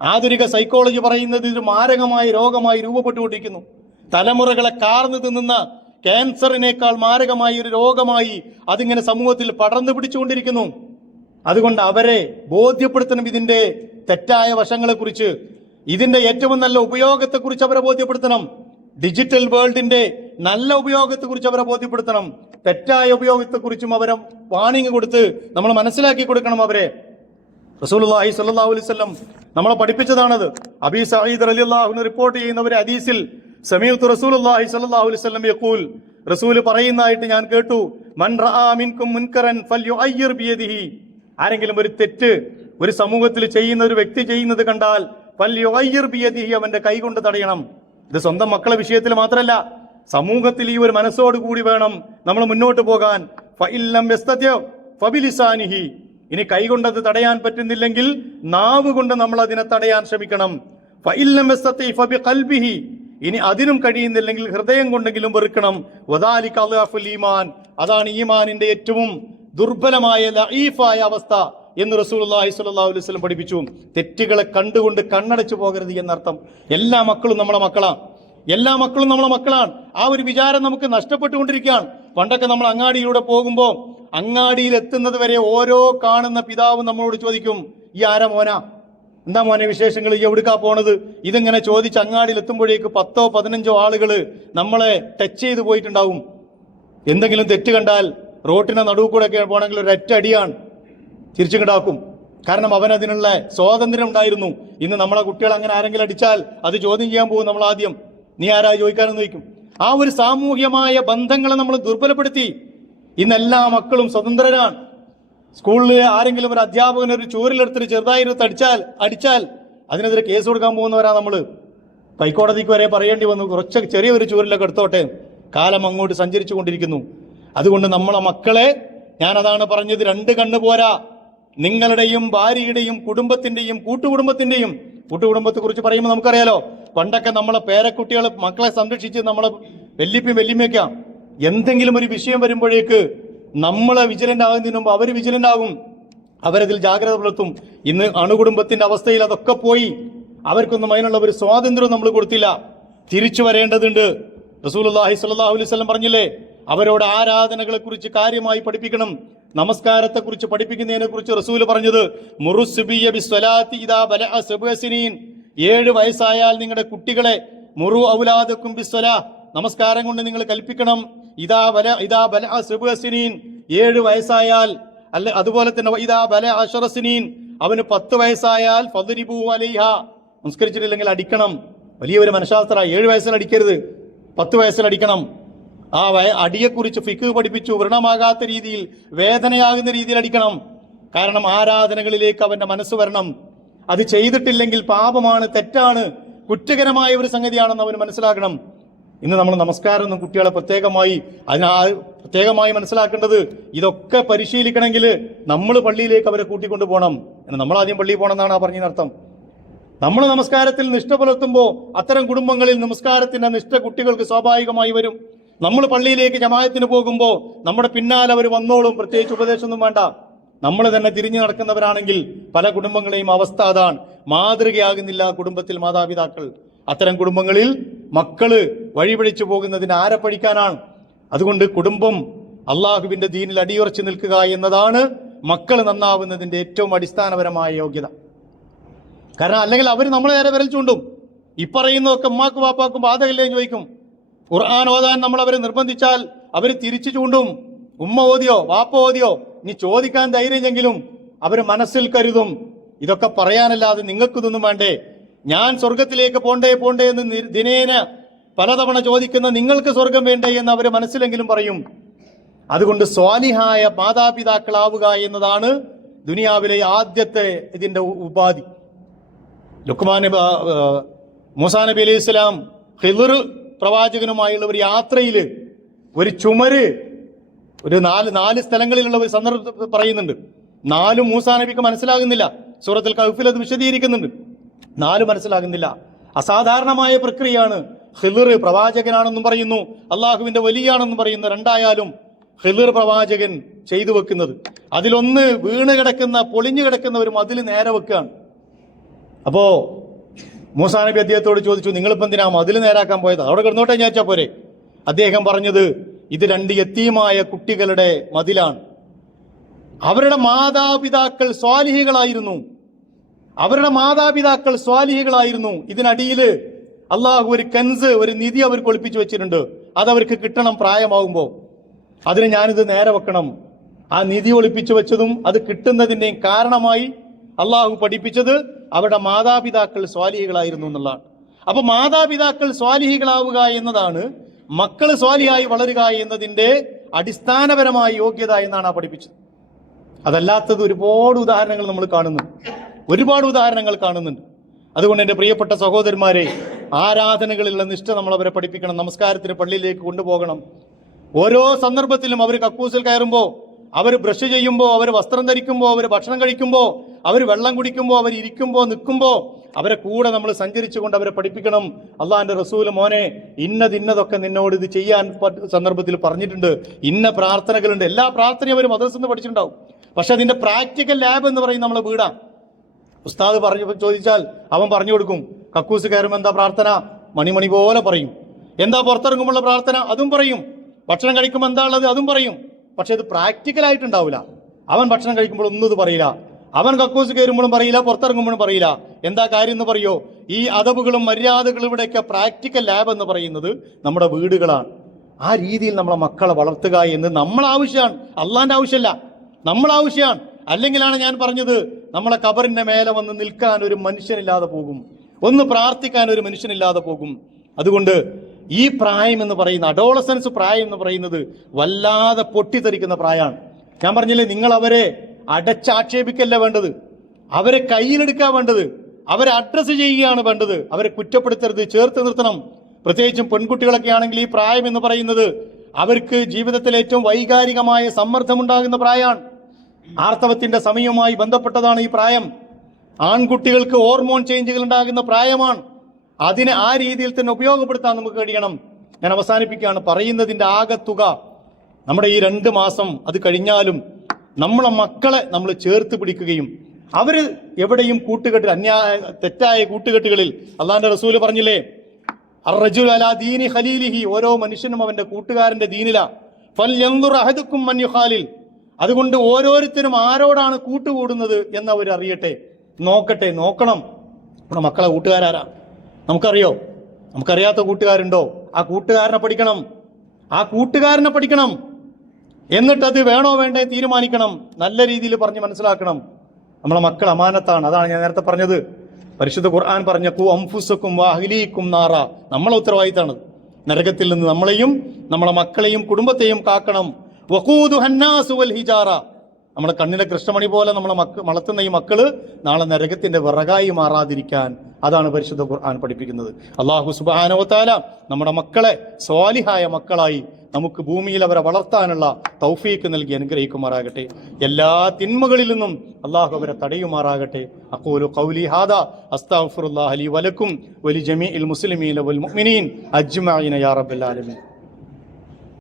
ആധുനിക സൈക്കോളജി പറയുന്നത് ഇത് മാരകമായ രോഗമായി രൂപപ്പെട്ടുകൊണ്ടിരിക്കുന്നു. തലമുറകളെ കാർന്നു തിന്നുന്ന ക്യാൻസറിനേക്കാൾ മാരകമായ ഒരു രോഗമായി അതിങ്ങനെ സമൂഹത്തിൽ പടർന്നു പിടിച്ചുകൊണ്ടിരിക്കുന്നു. അതുകൊണ്ട് അവരെ ബോധ്യപ്പെടുത്തണം ഇതിന്റെ തെറ്റായ വശങ്ങളെക്കുറിച്ച്, ഇതിന്റെ ഏറ്റവും നല്ല ഉപയോഗത്തെക്കുറിച്ച് അവരെ ബോധ്യപ്പെടുത്തണം. ഡിജിറ്റൽ വേൾഡിന്റെ നല്ല ഉപയോഗത്തെക്കുറിച്ച് അവരെ ബോധ്യപ്പെടുത്തണം. തെറ്റായ ഉപയോഗത്തെക്കുറിച്ചും അവരെ വാണിംഗ് കൊടുത്ത് നമ്മൾ മനസ്സിലാക്കി കൊടുക്കണം അവരെ. റസൂലുള്ളാഹി സ്വല്ലല്ലാഹു അലൈഹി വസല്ലം നമ്മളെ പഠിപ്പിച്ചതാണത്. അബീ സഈദ് റളിയല്ലാഹു അൻഹു റിപ്പോർട്ട് ചെയ്യുന്ന ഒരു ഹദീസിൽ സമീഅതു റസൂലുള്ളാഹി സ്വല്ലല്ലാഹു അലൈഹി വസല്ലം യഖൂൽ, റസൂൽ പറയുന്നതായിട്ട് ഞാൻ കേട്ടു, മൻ റആ മിൻകും മുൻകറൻ ഫൽയുഅയ്യിർ ബിയദിഹി, ആരെങ്കിലും ഒരു തെറ്റ് ഒരു സമൂഹത്തിൽ ചെയ്യുന്ന ഒരു വ്യക്തി ചെയ്യുന്നത് കണ്ടാൽ ഫൽയുഅയ്യിർ ബിയദിഹി, അവന്റെ കൈ കൊണ്ട് തടയണം. ഇത് സ്വന്തം മക്കളെ വിഷയത്തിൽ മാത്രമല്ല, സമൂഹത്തിൽ ഈ ഒരു മനസ്സോടുകൂടി വേണം നമ്മൾ മുന്നോട്ട് പോകാൻ. ഫഇല്ലം യസ്തതി ഫബിലിസാനിഹി, ഇനി കൈകൊണ്ടത് തടയാൻ പറ്റുന്നില്ലെങ്കിൽ നാവ് കൊണ്ട് നമ്മൾ അതിനെ തടയാൻ ശ്രമിക്കണം. ഫഇല്ലം യസ്തതി ഫബിഖൽബിഹി, ഇനി അതിനും കഴിയുന്നില്ലെങ്കിൽ ഹൃദയം കൊണ്ടെങ്കിലും വെറുക്കണം. വദാലിക അദ്അഫുൽ ഈമാൻ, അതാണ് ഈമാനിന്റെ ഏറ്റവും ദുർബലമായ ലഈഫായ അവസ്ഥ എന്ന് റസൂലുള്ളാഹി സ്വല്ലല്ലാഹു അലൈഹി വസല്ലം പഠിപ്പിച്ചു. തെറ്റുകളെ കണ്ടുകൊണ്ട് കണ്ണടച്ചു പോകരുത് എന്നർത്ഥം. എല്ലാ മക്കളും നമ്മളെ മക്കളാണ്, എല്ലാ മക്കളും നമ്മളെ മക്കളാണ്. ആ ഒരു വിചാരം നമുക്ക് നഷ്ടപ്പെട്ടുകൊണ്ടിരിക്കുകയാണ്. പണ്ടൊക്കെ നമ്മൾ അങ്ങാടിയിലൂടെ പോകുമ്പോൾ അങ്ങാടിയിൽ എത്തുന്നത് വരെ ഓരോ കാണുന്ന പിതാവും നമ്മളോട് ചോദിക്കും, ഈ ആരാ മോനാ, എന്താ മോനെ വിശേഷങ്ങൾ, ഈ എവിടുക്കാ പോണത്? ഇതിങ്ങനെ ചോദിച്ച് അങ്ങാടിയിൽ എത്തുമ്പോഴേക്ക് 10ഓ 15ഓ ആളുകൾ നമ്മളെ ടച്ച് ചെയ്ത് പോയിട്ടുണ്ടാവും. എന്തെങ്കിലും തെറ്റ് കണ്ടാൽ റോട്ടിന്റെ നടുവ് കൂടെ ഒക്കെ പോകണമെങ്കിൽ ഒരൊറ്റ അടിയാണ് തിരിച്ചുകിടാക്കും. കാരണം അവനതിനുള്ള സ്വാതന്ത്ര്യം ഉണ്ടായിരുന്നു. ഇന്ന് നമ്മളെ കുട്ടികൾ അങ്ങനെ ആരെങ്കിലും അടിച്ചാൽ അത് ചോദ്യം ചെയ്യാൻ പോകും. നമ്മൾ ആദ്യം നീ ആരാ ചോദിക്കാനെന്ന് ചോദിക്കും. ആ ഒരു സാമൂഹ്യമായ ബന്ധങ്ങളെ നമ്മൾ ദുർബലപ്പെടുത്തി. ഇന്ന് എല്ലാ മക്കളും സ്വതന്ത്രരാണ്. സ്കൂളിൽ ആരെങ്കിലും ഒരു അധ്യാപകൻ ഒരു ചൂരിലെടുത്തിട്ട് ചെറുതായിട്ട് അടിച്ചാൽ അതിനെതിരെ കേസ് കൊടുക്കാൻ പോകുന്നവരാ നമ്മൾ. ഹൈക്കോടതിക്ക് വരെ പറയേണ്ടി വന്നു, കുറച്ച് ചെറിയൊരു ചൂരിലൊക്കെ എടുത്തോട്ടെ. കാലം അങ്ങോട്ട് സഞ്ചരിച്ചു കൊണ്ടിരിക്കുന്നു. അതുകൊണ്ട് നമ്മളെ മക്കളെ, ഞാനതാണ് പറഞ്ഞത്, 2 കണ്ണ് പോരാ. നിങ്ങളുടെയും ഭാര്യയുടെയും കുടുംബത്തിന്റെയും കൂട്ടുകുടുംബത്തെ കുറിച്ച് പറയുമ്പോൾ നമുക്കറിയാലോ, പണ്ടൊക്കെ നമ്മളെ പേരക്കുട്ടികൾ മക്കളെ സംരക്ഷിച്ച് നമ്മളെ വല്യമ്മയൊക്കെയാണ്. എന്തെങ്കിലും ഒരു വിഷയം വരുമ്പോഴേക്ക് നമ്മളെ വിജിലന്റ് ആകുന്നതിന് മുമ്പ് അവർ വിജിലന്റ് ആകും, അവരതിൽ ജാഗ്രത പുലർത്തും. ഇന്ന് അണുകുടുംബത്തിന്റെ അവസ്ഥയിൽ അതൊക്കെ പോയി. അവർക്കൊന്നും അതിനുള്ള ഒരു സ്വാതന്ത്ര്യം നമ്മൾ കൊടുത്തില്ല. തിരിച്ചു വരേണ്ടതുണ്ട്. റസൂലുള്ളാഹി സ്വല്ലല്ലാഹു അലൈഹി വസല്ലം പറഞ്ഞില്ലേ, അവരോട് ആരാധനകളെ കുറിച്ച് കാര്യമായി പഠിപ്പിക്കണം. നമസ്കാരത്തെ കുറിച്ച് പഠിപ്പിക്കുന്നതിനെ കുറിച്ച് റസൂൽ പറഞ്ഞത്, മുറുസുബിയ ബിസ്വലാത്തി ഇദാ ബലഅ 7 സിനീൻ, 7 വയസ്സായാൽ നിങ്ങളുടെ കുട്ടികളെ മുറു ഔലാദക്കും ബിസ്വലാ, നമസ്കാരം കൊണ്ട് നിങ്ങൾ കൽപ്പിക്കണം. ഇദാ ബലഅ 7 സിനീൻ, 7 വയസ്സായാൽ. അല്ല, അതുപോലെ തന്നെ ഇദാ ബലഅ 10 സിനീൻ, അവന് 10 വയസ്സായാൽ ഫദ്രിബു അലൈഹ, നമസ്കരിച്ചിട്ടില്ലെങ്കിൽ അടിക്കണം. വലിയൊരു മനഃശാസ്ത്ര. 7 വയസ്സിൽ അടിക്കരുത്, 10 വയസ്സിൽ അടിക്കണം. ആ അടിയെക്കുറിച്ച് ഫിഖ് പഠിപ്പിച്ചു. വ്രണമാകാത്ത രീതിയിൽ, വേദനയാകുന്ന രീതിയിൽ അടിക്കണം. കാരണം ആരാധനകളിലേക്ക് അവന്റെ മനസ്സ് വരണം. അത് ചെയ്തിട്ടില്ലെങ്കിൽ പാപമാണ്, തെറ്റാണ്, കുറ്റകരമായ ഒരു സംഗതിയാണെന്ന് അവന് മനസ്സിലാക്കണം. ഇന്ന് നമ്മൾ നമസ്കാരം കുട്ടികളെ പ്രത്യേകമായി മനസ്സിലാക്കേണ്ടത്, ഇതൊക്കെ പരിശീലിക്കണമെങ്കിൽ നമ്മൾ പള്ളിയിലേക്ക് അവരെ കൂട്ടിക്കൊണ്ടു പോകണം. നമ്മൾ ആദ്യം പള്ളിയിൽ പോകണം എന്നാണ് ആ പറഞ്ഞതിനർത്ഥം. നമ്മൾ നമസ്കാരത്തിൽ നിഷ്ഠ പുലർത്തുമ്പോൾ അത്തരം കുടുംബങ്ങളിൽ നമസ്കാരത്തിന്റെ നിഷ്ഠ കുട്ടികൾക്ക് സ്വാഭാവികമായി വരും. നമ്മൾ പള്ളിയിലേക്ക് ജമാഅത്തിന് പോകുമ്പോൾ നമ്മുടെ പിന്നാലെ അവർ വന്നോളും, പ്രത്യേകിച്ച് ഉപദേശമൊന്നും വേണ്ട. നമ്മൾ തന്നെ തിരിഞ്ഞു നടക്കുന്നവരാണെങ്കിൽ പല കുടുംബങ്ങളെയും അവസ്ഥ അതാണ്. മാതൃകയാകുന്നില്ല കുടുംബത്തിൽ മാതാപിതാക്കൾ. അത്തരം കുടുംബങ്ങളിൽ മക്കള് വഴിപിടിച്ചു പോകുന്നതിന് ആരെ പഠിക്കാനാണ്? അതുകൊണ്ട് കുടുംബം അള്ളാഹുവിന്റെ ദീനിൽ അടിയുറച്ചു നിൽക്കുക എന്നതാണ് മക്കൾ നന്നാവുന്നതിന്റെ ഏറ്റവും അടിസ്ഥാനപരമായ യോഗ്യത. കാരണം അല്ലെങ്കിൽ അവർ നമ്മളെ നേരെ വിരൽ ചൂണ്ടും. ഇപ്പറയുന്നതൊക്കെ ഉമ്മാക്കും വാപ്പാക്കും ബാധകല്ലേ എന്ന് ചോദിക്കും. ഖുർആൻ ഓതാൻ നമ്മൾ അവരെ നിർബന്ധിച്ചാൽ അവർ തിരിച്ചു ചൂണ്ടും. ഉമ്മ ഓതിയോ വാപ്പ ഓതിയോ, ഇനി ചോദിക്കാൻ ധൈര്യമെങ്കിലും അവർ മനസ്സിൽ കരുതും, ഇതൊക്കെ പറയാനല്ലാതെ നിങ്ങൾക്കിതൊന്നും വേണ്ടേ, ഞാൻ സ്വർഗത്തിലേക്ക് പോണ്ടേ എന്ന് ദിനേന പലതവണ ചോദിക്കുന്ന നിങ്ങൾക്ക് സ്വർഗം വേണ്ടേ എന്ന് അവർ മനസ്സിലെങ്കിലും പറയും. അതുകൊണ്ട് സ്വാലിഹായ മാതാപിതാക്കളാവുക എന്നതാണ് ദുനിയാവിലെ ആദ്യത്തെ ഇതിന്റെ ഉപാധി. മൂസാ നബി അലൈഹി സ്വലാം ഖിദ്ർ പ്രവാചകനുമായുള്ള ഒരു യാത്രയിൽ ഒരു ചുമര് ഒരു നാല് സ്ഥലങ്ങളിലുള്ള ഒരു സന്ദർഭം പറയുന്നുണ്ട്. 4 മൂസാ നബിക്ക് മനസ്സിലാകുന്നില്ല. സൂറത്തുൽ കഹ്ഫിൽ അത് വിശദീകരിക്കുന്നുണ്ട്. 4 മനസ്സിലാകുന്നില്ല. അസാധാരണമായ പ്രക്രിയയാണ്. ഖിദ്ർ പ്രവാചകനാണെന്നും പറയുന്നു, അള്ളാഹുവിന്റെ വലിയാണെന്നും പറയുന്നു. രണ്ടായാലും ഖിളിർ പ്രവാചകൻ ചെയ്തു വെക്കുന്നത്. അതിലൊന്ന് വീണ് കിടക്കുന്ന, പൊളിഞ്ഞു കിടക്കുന്ന ഒരു മതിൽ നേരെ വെക്കുകയാണ്. അപ്പോ മൂസാ നബി അദ്ദേഹത്തോട് ചോദിച്ചു, നിങ്ങളിപ്പോൾ എന്തിനാ മതിൽ നേരാക്കാൻ പോയത്? അവിടെ കിടന്നോട്ടെ ചോദിച്ചാൽ പോരെ? അദ്ദേഹം പറഞ്ഞത്, ഇത് 2 യതീമായ കുട്ടികളുടെ മതിലാണ്. അവരുടെ മാതാപിതാക്കൾ സ്വാലിഹികളായിരുന്നു. ഇതിനടിയിൽ അള്ളാഹു ഒരു കൻസ്, ഒരു നിധി അവർക്ക് ഒളിപ്പിച്ചു വെച്ചിട്ടുണ്ട്. അതവർക്ക് കിട്ടണം പ്രായമാകുമ്പോൾ. അതിന് ഞാനിത് നേരെ വെക്കണം. ആ നിധി ഒളിപ്പിച്ചു വെച്ചതും അത് കിട്ടുന്നതിൻ്റെയും കാരണമായി അള്ളാഹു പഠിപ്പിച്ചത് അവരുടെ മാതാപിതാക്കൾ സ്വാലിഹികളായിരുന്നു എന്നുള്ളതാണ്. അപ്പൊ മാതാപിതാക്കൾ സ്വാലിഹികളാവുക എന്നതാണ് മക്കൾ സ്വാലിഹായി വളരുക എന്നതിൻ്റെ അടിസ്ഥാനപരമായ യോഗ്യത എന്നാണ് ആ പഠിപ്പിച്ചത്. അതല്ലാത്തത് ഒരുപാട് ഉദാഹരണങ്ങൾ നമ്മൾ കാണുന്നുണ്ട്. അതുകൊണ്ട് എൻ്റെ പ്രിയപ്പെട്ട സഹോദരന്മാരെ, ആരാധനകളിലുള്ള നിഷ്ഠ നമ്മൾ അവരെ പഠിപ്പിക്കണം. നമസ്കാരത്തിന് പള്ളിയിലേക്ക് കൊണ്ടുപോകണം. ഓരോ സന്ദർഭത്തിലും അവർ കക്കൂസിൽ കയറുമ്പോൾ, അവർ ബ്രഷ് ചെയ്യുമ്പോൾ, അവർ വസ്ത്രം ധരിക്കുമ്പോൾ, അവർ ഭക്ഷണം കഴിക്കുമ്പോൾ, അവർ വെള്ളം കുടിക്കുമ്പോൾ, അവർ ഇരിക്കുമ്പോൾ, നിൽക്കുമ്പോൾ അവരെ കൂടെ നമ്മൾ സഞ്ചരിച്ചുകൊണ്ട് അവരെ പഠിപ്പിക്കണം. അള്ളാഹിന്റെ റസൂല്, മോനെ ഇന്നതൊക്കെ നിന്നോട് ഇത് ചെയ്യാൻ സന്ദർഭത്തിൽ പറഞ്ഞിട്ടുണ്ട്, ഇന്ന പ്രാർത്ഥനകളുണ്ട്. എല്ലാ പ്രാർത്ഥനയും അവർ മദ്രസയിൽ നിന്ന് പഠിച്ചിട്ടുണ്ടാവും. പക്ഷെ അതിന്റെ പ്രാക്ടിക്കൽ ലാബ് എന്ന് പറയും നമ്മളെ വീടാണ്. ഉസ്താദ് ചോദിച്ചാൽ അവൻ പറഞ്ഞു കൊടുക്കും. കക്കൂസ് കയറുമ്പോൾ എന്താ പ്രാർത്ഥന? മണി പോലെ പറയും. എന്താ പുറത്തിറങ്ങുമ്പോഴുള്ള പ്രാർത്ഥന? അതും പറയും. ഭക്ഷണം കഴിക്കുമ്പോൾ എന്താ ഉള്ളത്? അതും പറയും. പക്ഷെ ഇത് പ്രാക്ടിക്കലായിട്ടുണ്ടാവില്ല. അവൻ ഭക്ഷണം കഴിക്കുമ്പോൾ ഒന്നും ഇത് പറയില്ല, അവൻ കക്കൂസ് കയറുമ്പോഴും പറയില്ല, പുറത്തിറങ്ങുമ്പോഴും പറയില്ല. എന്താ കാര്യം എന്ന് പറയോ? ഈ അദബുകളും മര്യാദകളും ഇവിടെയൊക്കെ പ്രാക്ടിക്കൽ ലാബ് എന്ന് പറയുന്നത് നമ്മുടെ വീടുകളാണ്. ആ രീതിയിൽ നമ്മളെ മക്കളെ വളർത്തുക എന്ന് നമ്മളാവശ്യമാണ്, അള്ളാന്റെ ആവശ്യമല്ല, നമ്മളാവശ്യമാണ്. അല്ലെങ്കിലാണ് ഞാൻ പറഞ്ഞത്, നമ്മളെ ഖബറിന്റെ മേലെ വന്ന് നിൽക്കാൻ ഒരു മനുഷ്യനില്ലാതെ പോകും, ഒന്ന് പ്രാർത്ഥിക്കാൻ ഒരു മനുഷ്യനില്ലാതെ പോകും. അതുകൊണ്ട് ഈ പ്രായം എന്ന് പറയുന്ന അഡോളസൻസ് പ്രായം എന്ന് പറയുന്നത് വല്ലാതെ പൊട്ടിത്തെറിക്കുന്ന പ്രായമാണ്. ഞാൻ പറഞ്ഞില്ലേ, നിങ്ങൾ അവരെ അടച്ചാക്ഷേപിക്കല്ല വേണ്ടത്, അവരെ കയ്യിലെടുക്കാൻ വേണ്ടത്, അവരെ അഡ്രസ്സ് ചെയ്യുകയാണ് വേണ്ടത്. അവരെ കുറ്റപ്പെടുത്തരുത്, ചേർത്ത് നിർത്തണം. പ്രത്യേകിച്ചും പെൺകുട്ടികളൊക്കെ ആണെങ്കിൽ ഈ പ്രായം എന്ന് പറയുന്നത് അവർക്ക് ജീവിതത്തിൽ ഏറ്റവും വൈകാരികമായ സമ്മർദ്ദമുണ്ടാകുന്ന പ്രായമാണ്. ആർത്തവത്തിന്റെ സമയവുമായി ബന്ധപ്പെട്ടതാണ് ഈ പ്രായം. ആൺകുട്ടികൾക്ക് ഹോർമോൺ ചേഞ്ചുകൾ ഉണ്ടാകുന്ന പ്രായമാണ്. അതിനെ ആ രീതിയിൽ തന്നെ ഉപയോഗപ്പെടുത്താൻ നമുക്ക് കഴിയണം. ഞാൻ അവസാനിപ്പിക്കുകയാണ്. പറയുന്നതിന്റെ ആകത്തുക, നമ്മുടെ ഈ 2 മാസം അത് കഴിഞ്ഞാലും നമ്മളെ മക്കളെ നമ്മൾ ചേർത്ത് പിടിക്കുകയും അവര് എവിടെയും കൂട്ടുകെട്ടിൽ, തെറ്റായ കൂട്ടുകെട്ടുകളിൽ, അള്ളാന്റെ റസൂല് പറഞ്ഞില്ലേ, അർറജുലു അലാ ദീനി ഖലീലിഹി, ഓരോ മനുഷ്യനും അവന്റെ കൂട്ടുകാരന്റെ ദീനിലാ. ഫൽയൻദുർ അഹദുക്കും മൻ യുഖാലിൽ, അതുകൊണ്ട് ഓരോരുത്തരും ആരോടാണ് കൂട്ടുകൂടുന്നത് എന്ന് അവർ അറിയട്ടെ, നോക്കണം. നമ്മുടെ മക്കളെ കൂട്ടുകാരാരാ നമുക്കറിയോ? നമുക്കറിയാത്ത കൂട്ടുകാരുണ്ടോ? ആ കൂട്ടുകാരനെ പഠിക്കണം. എന്നിട്ടത് വേണോ വേണ്ടേ തീരുമാനിക്കണം. നല്ല രീതിയിൽ പറഞ്ഞ് മനസ്സിലാക്കണം. നമ്മളെ മക്കൾ അമാനത്താണ്. അതാണ് ഞാൻ നേരത്തെ പറഞ്ഞത്. പരിശുദ്ധ ഖുർആൻ പറഞ്ഞ ഖു അൻഫുസക്കും വഅഹ്ലീക്കും നാറ, നമ്മളെ ഉത്തരവാദിത്തമാണ്. നരകത്തിൽ നിന്ന് നമ്മളെയും നമ്മളെ മക്കളെയും കുടുംബത്തെയും കാക്കണം. വഖൂദുഹന്നാസു വൽ ഹിജാറ, നമ്മളെ കണ്ണിലെ കൃഷ്ണമണി പോലെ നമ്മളെ വളർത്തുന്ന ഈ മക്കള് നാളെ നരകത്തിന്റെ വിറകായി മാറാതിരിക്കാൻ, അതാണ് പരിശുദ്ധ ഖുർആൻ പഠിപ്പിക്കുന്നത്. അല്ലാഹു സുബ്ഹാനഹു വ തആല നമ്മുടെ മക്കളെ സ്വാലിഹായ മക്കളായി നമുക്ക് ഭൂമിയിൽ അവരെ വളർത്താനുള്ള തൗഫീക്ക് നൽകി അനുഗ്രഹിക്കുമാറാകട്ടെ. എല്ലാ തിന്മകളിൽ നിന്നും അല്ലാഹു അവരെ തടയുമാറാകട്ടെ. അഖൂലു ഖൗലി ഹാദാ അസ്തഗ്ഫിറുല്ലാഹ ലി വലക്കും വലി ജമീഇൽ മുസ്ലിമീന വൽ മുഅ്മിനീൻ അജ്മഈന യാ റബ്ബൽ ആലമീൻ.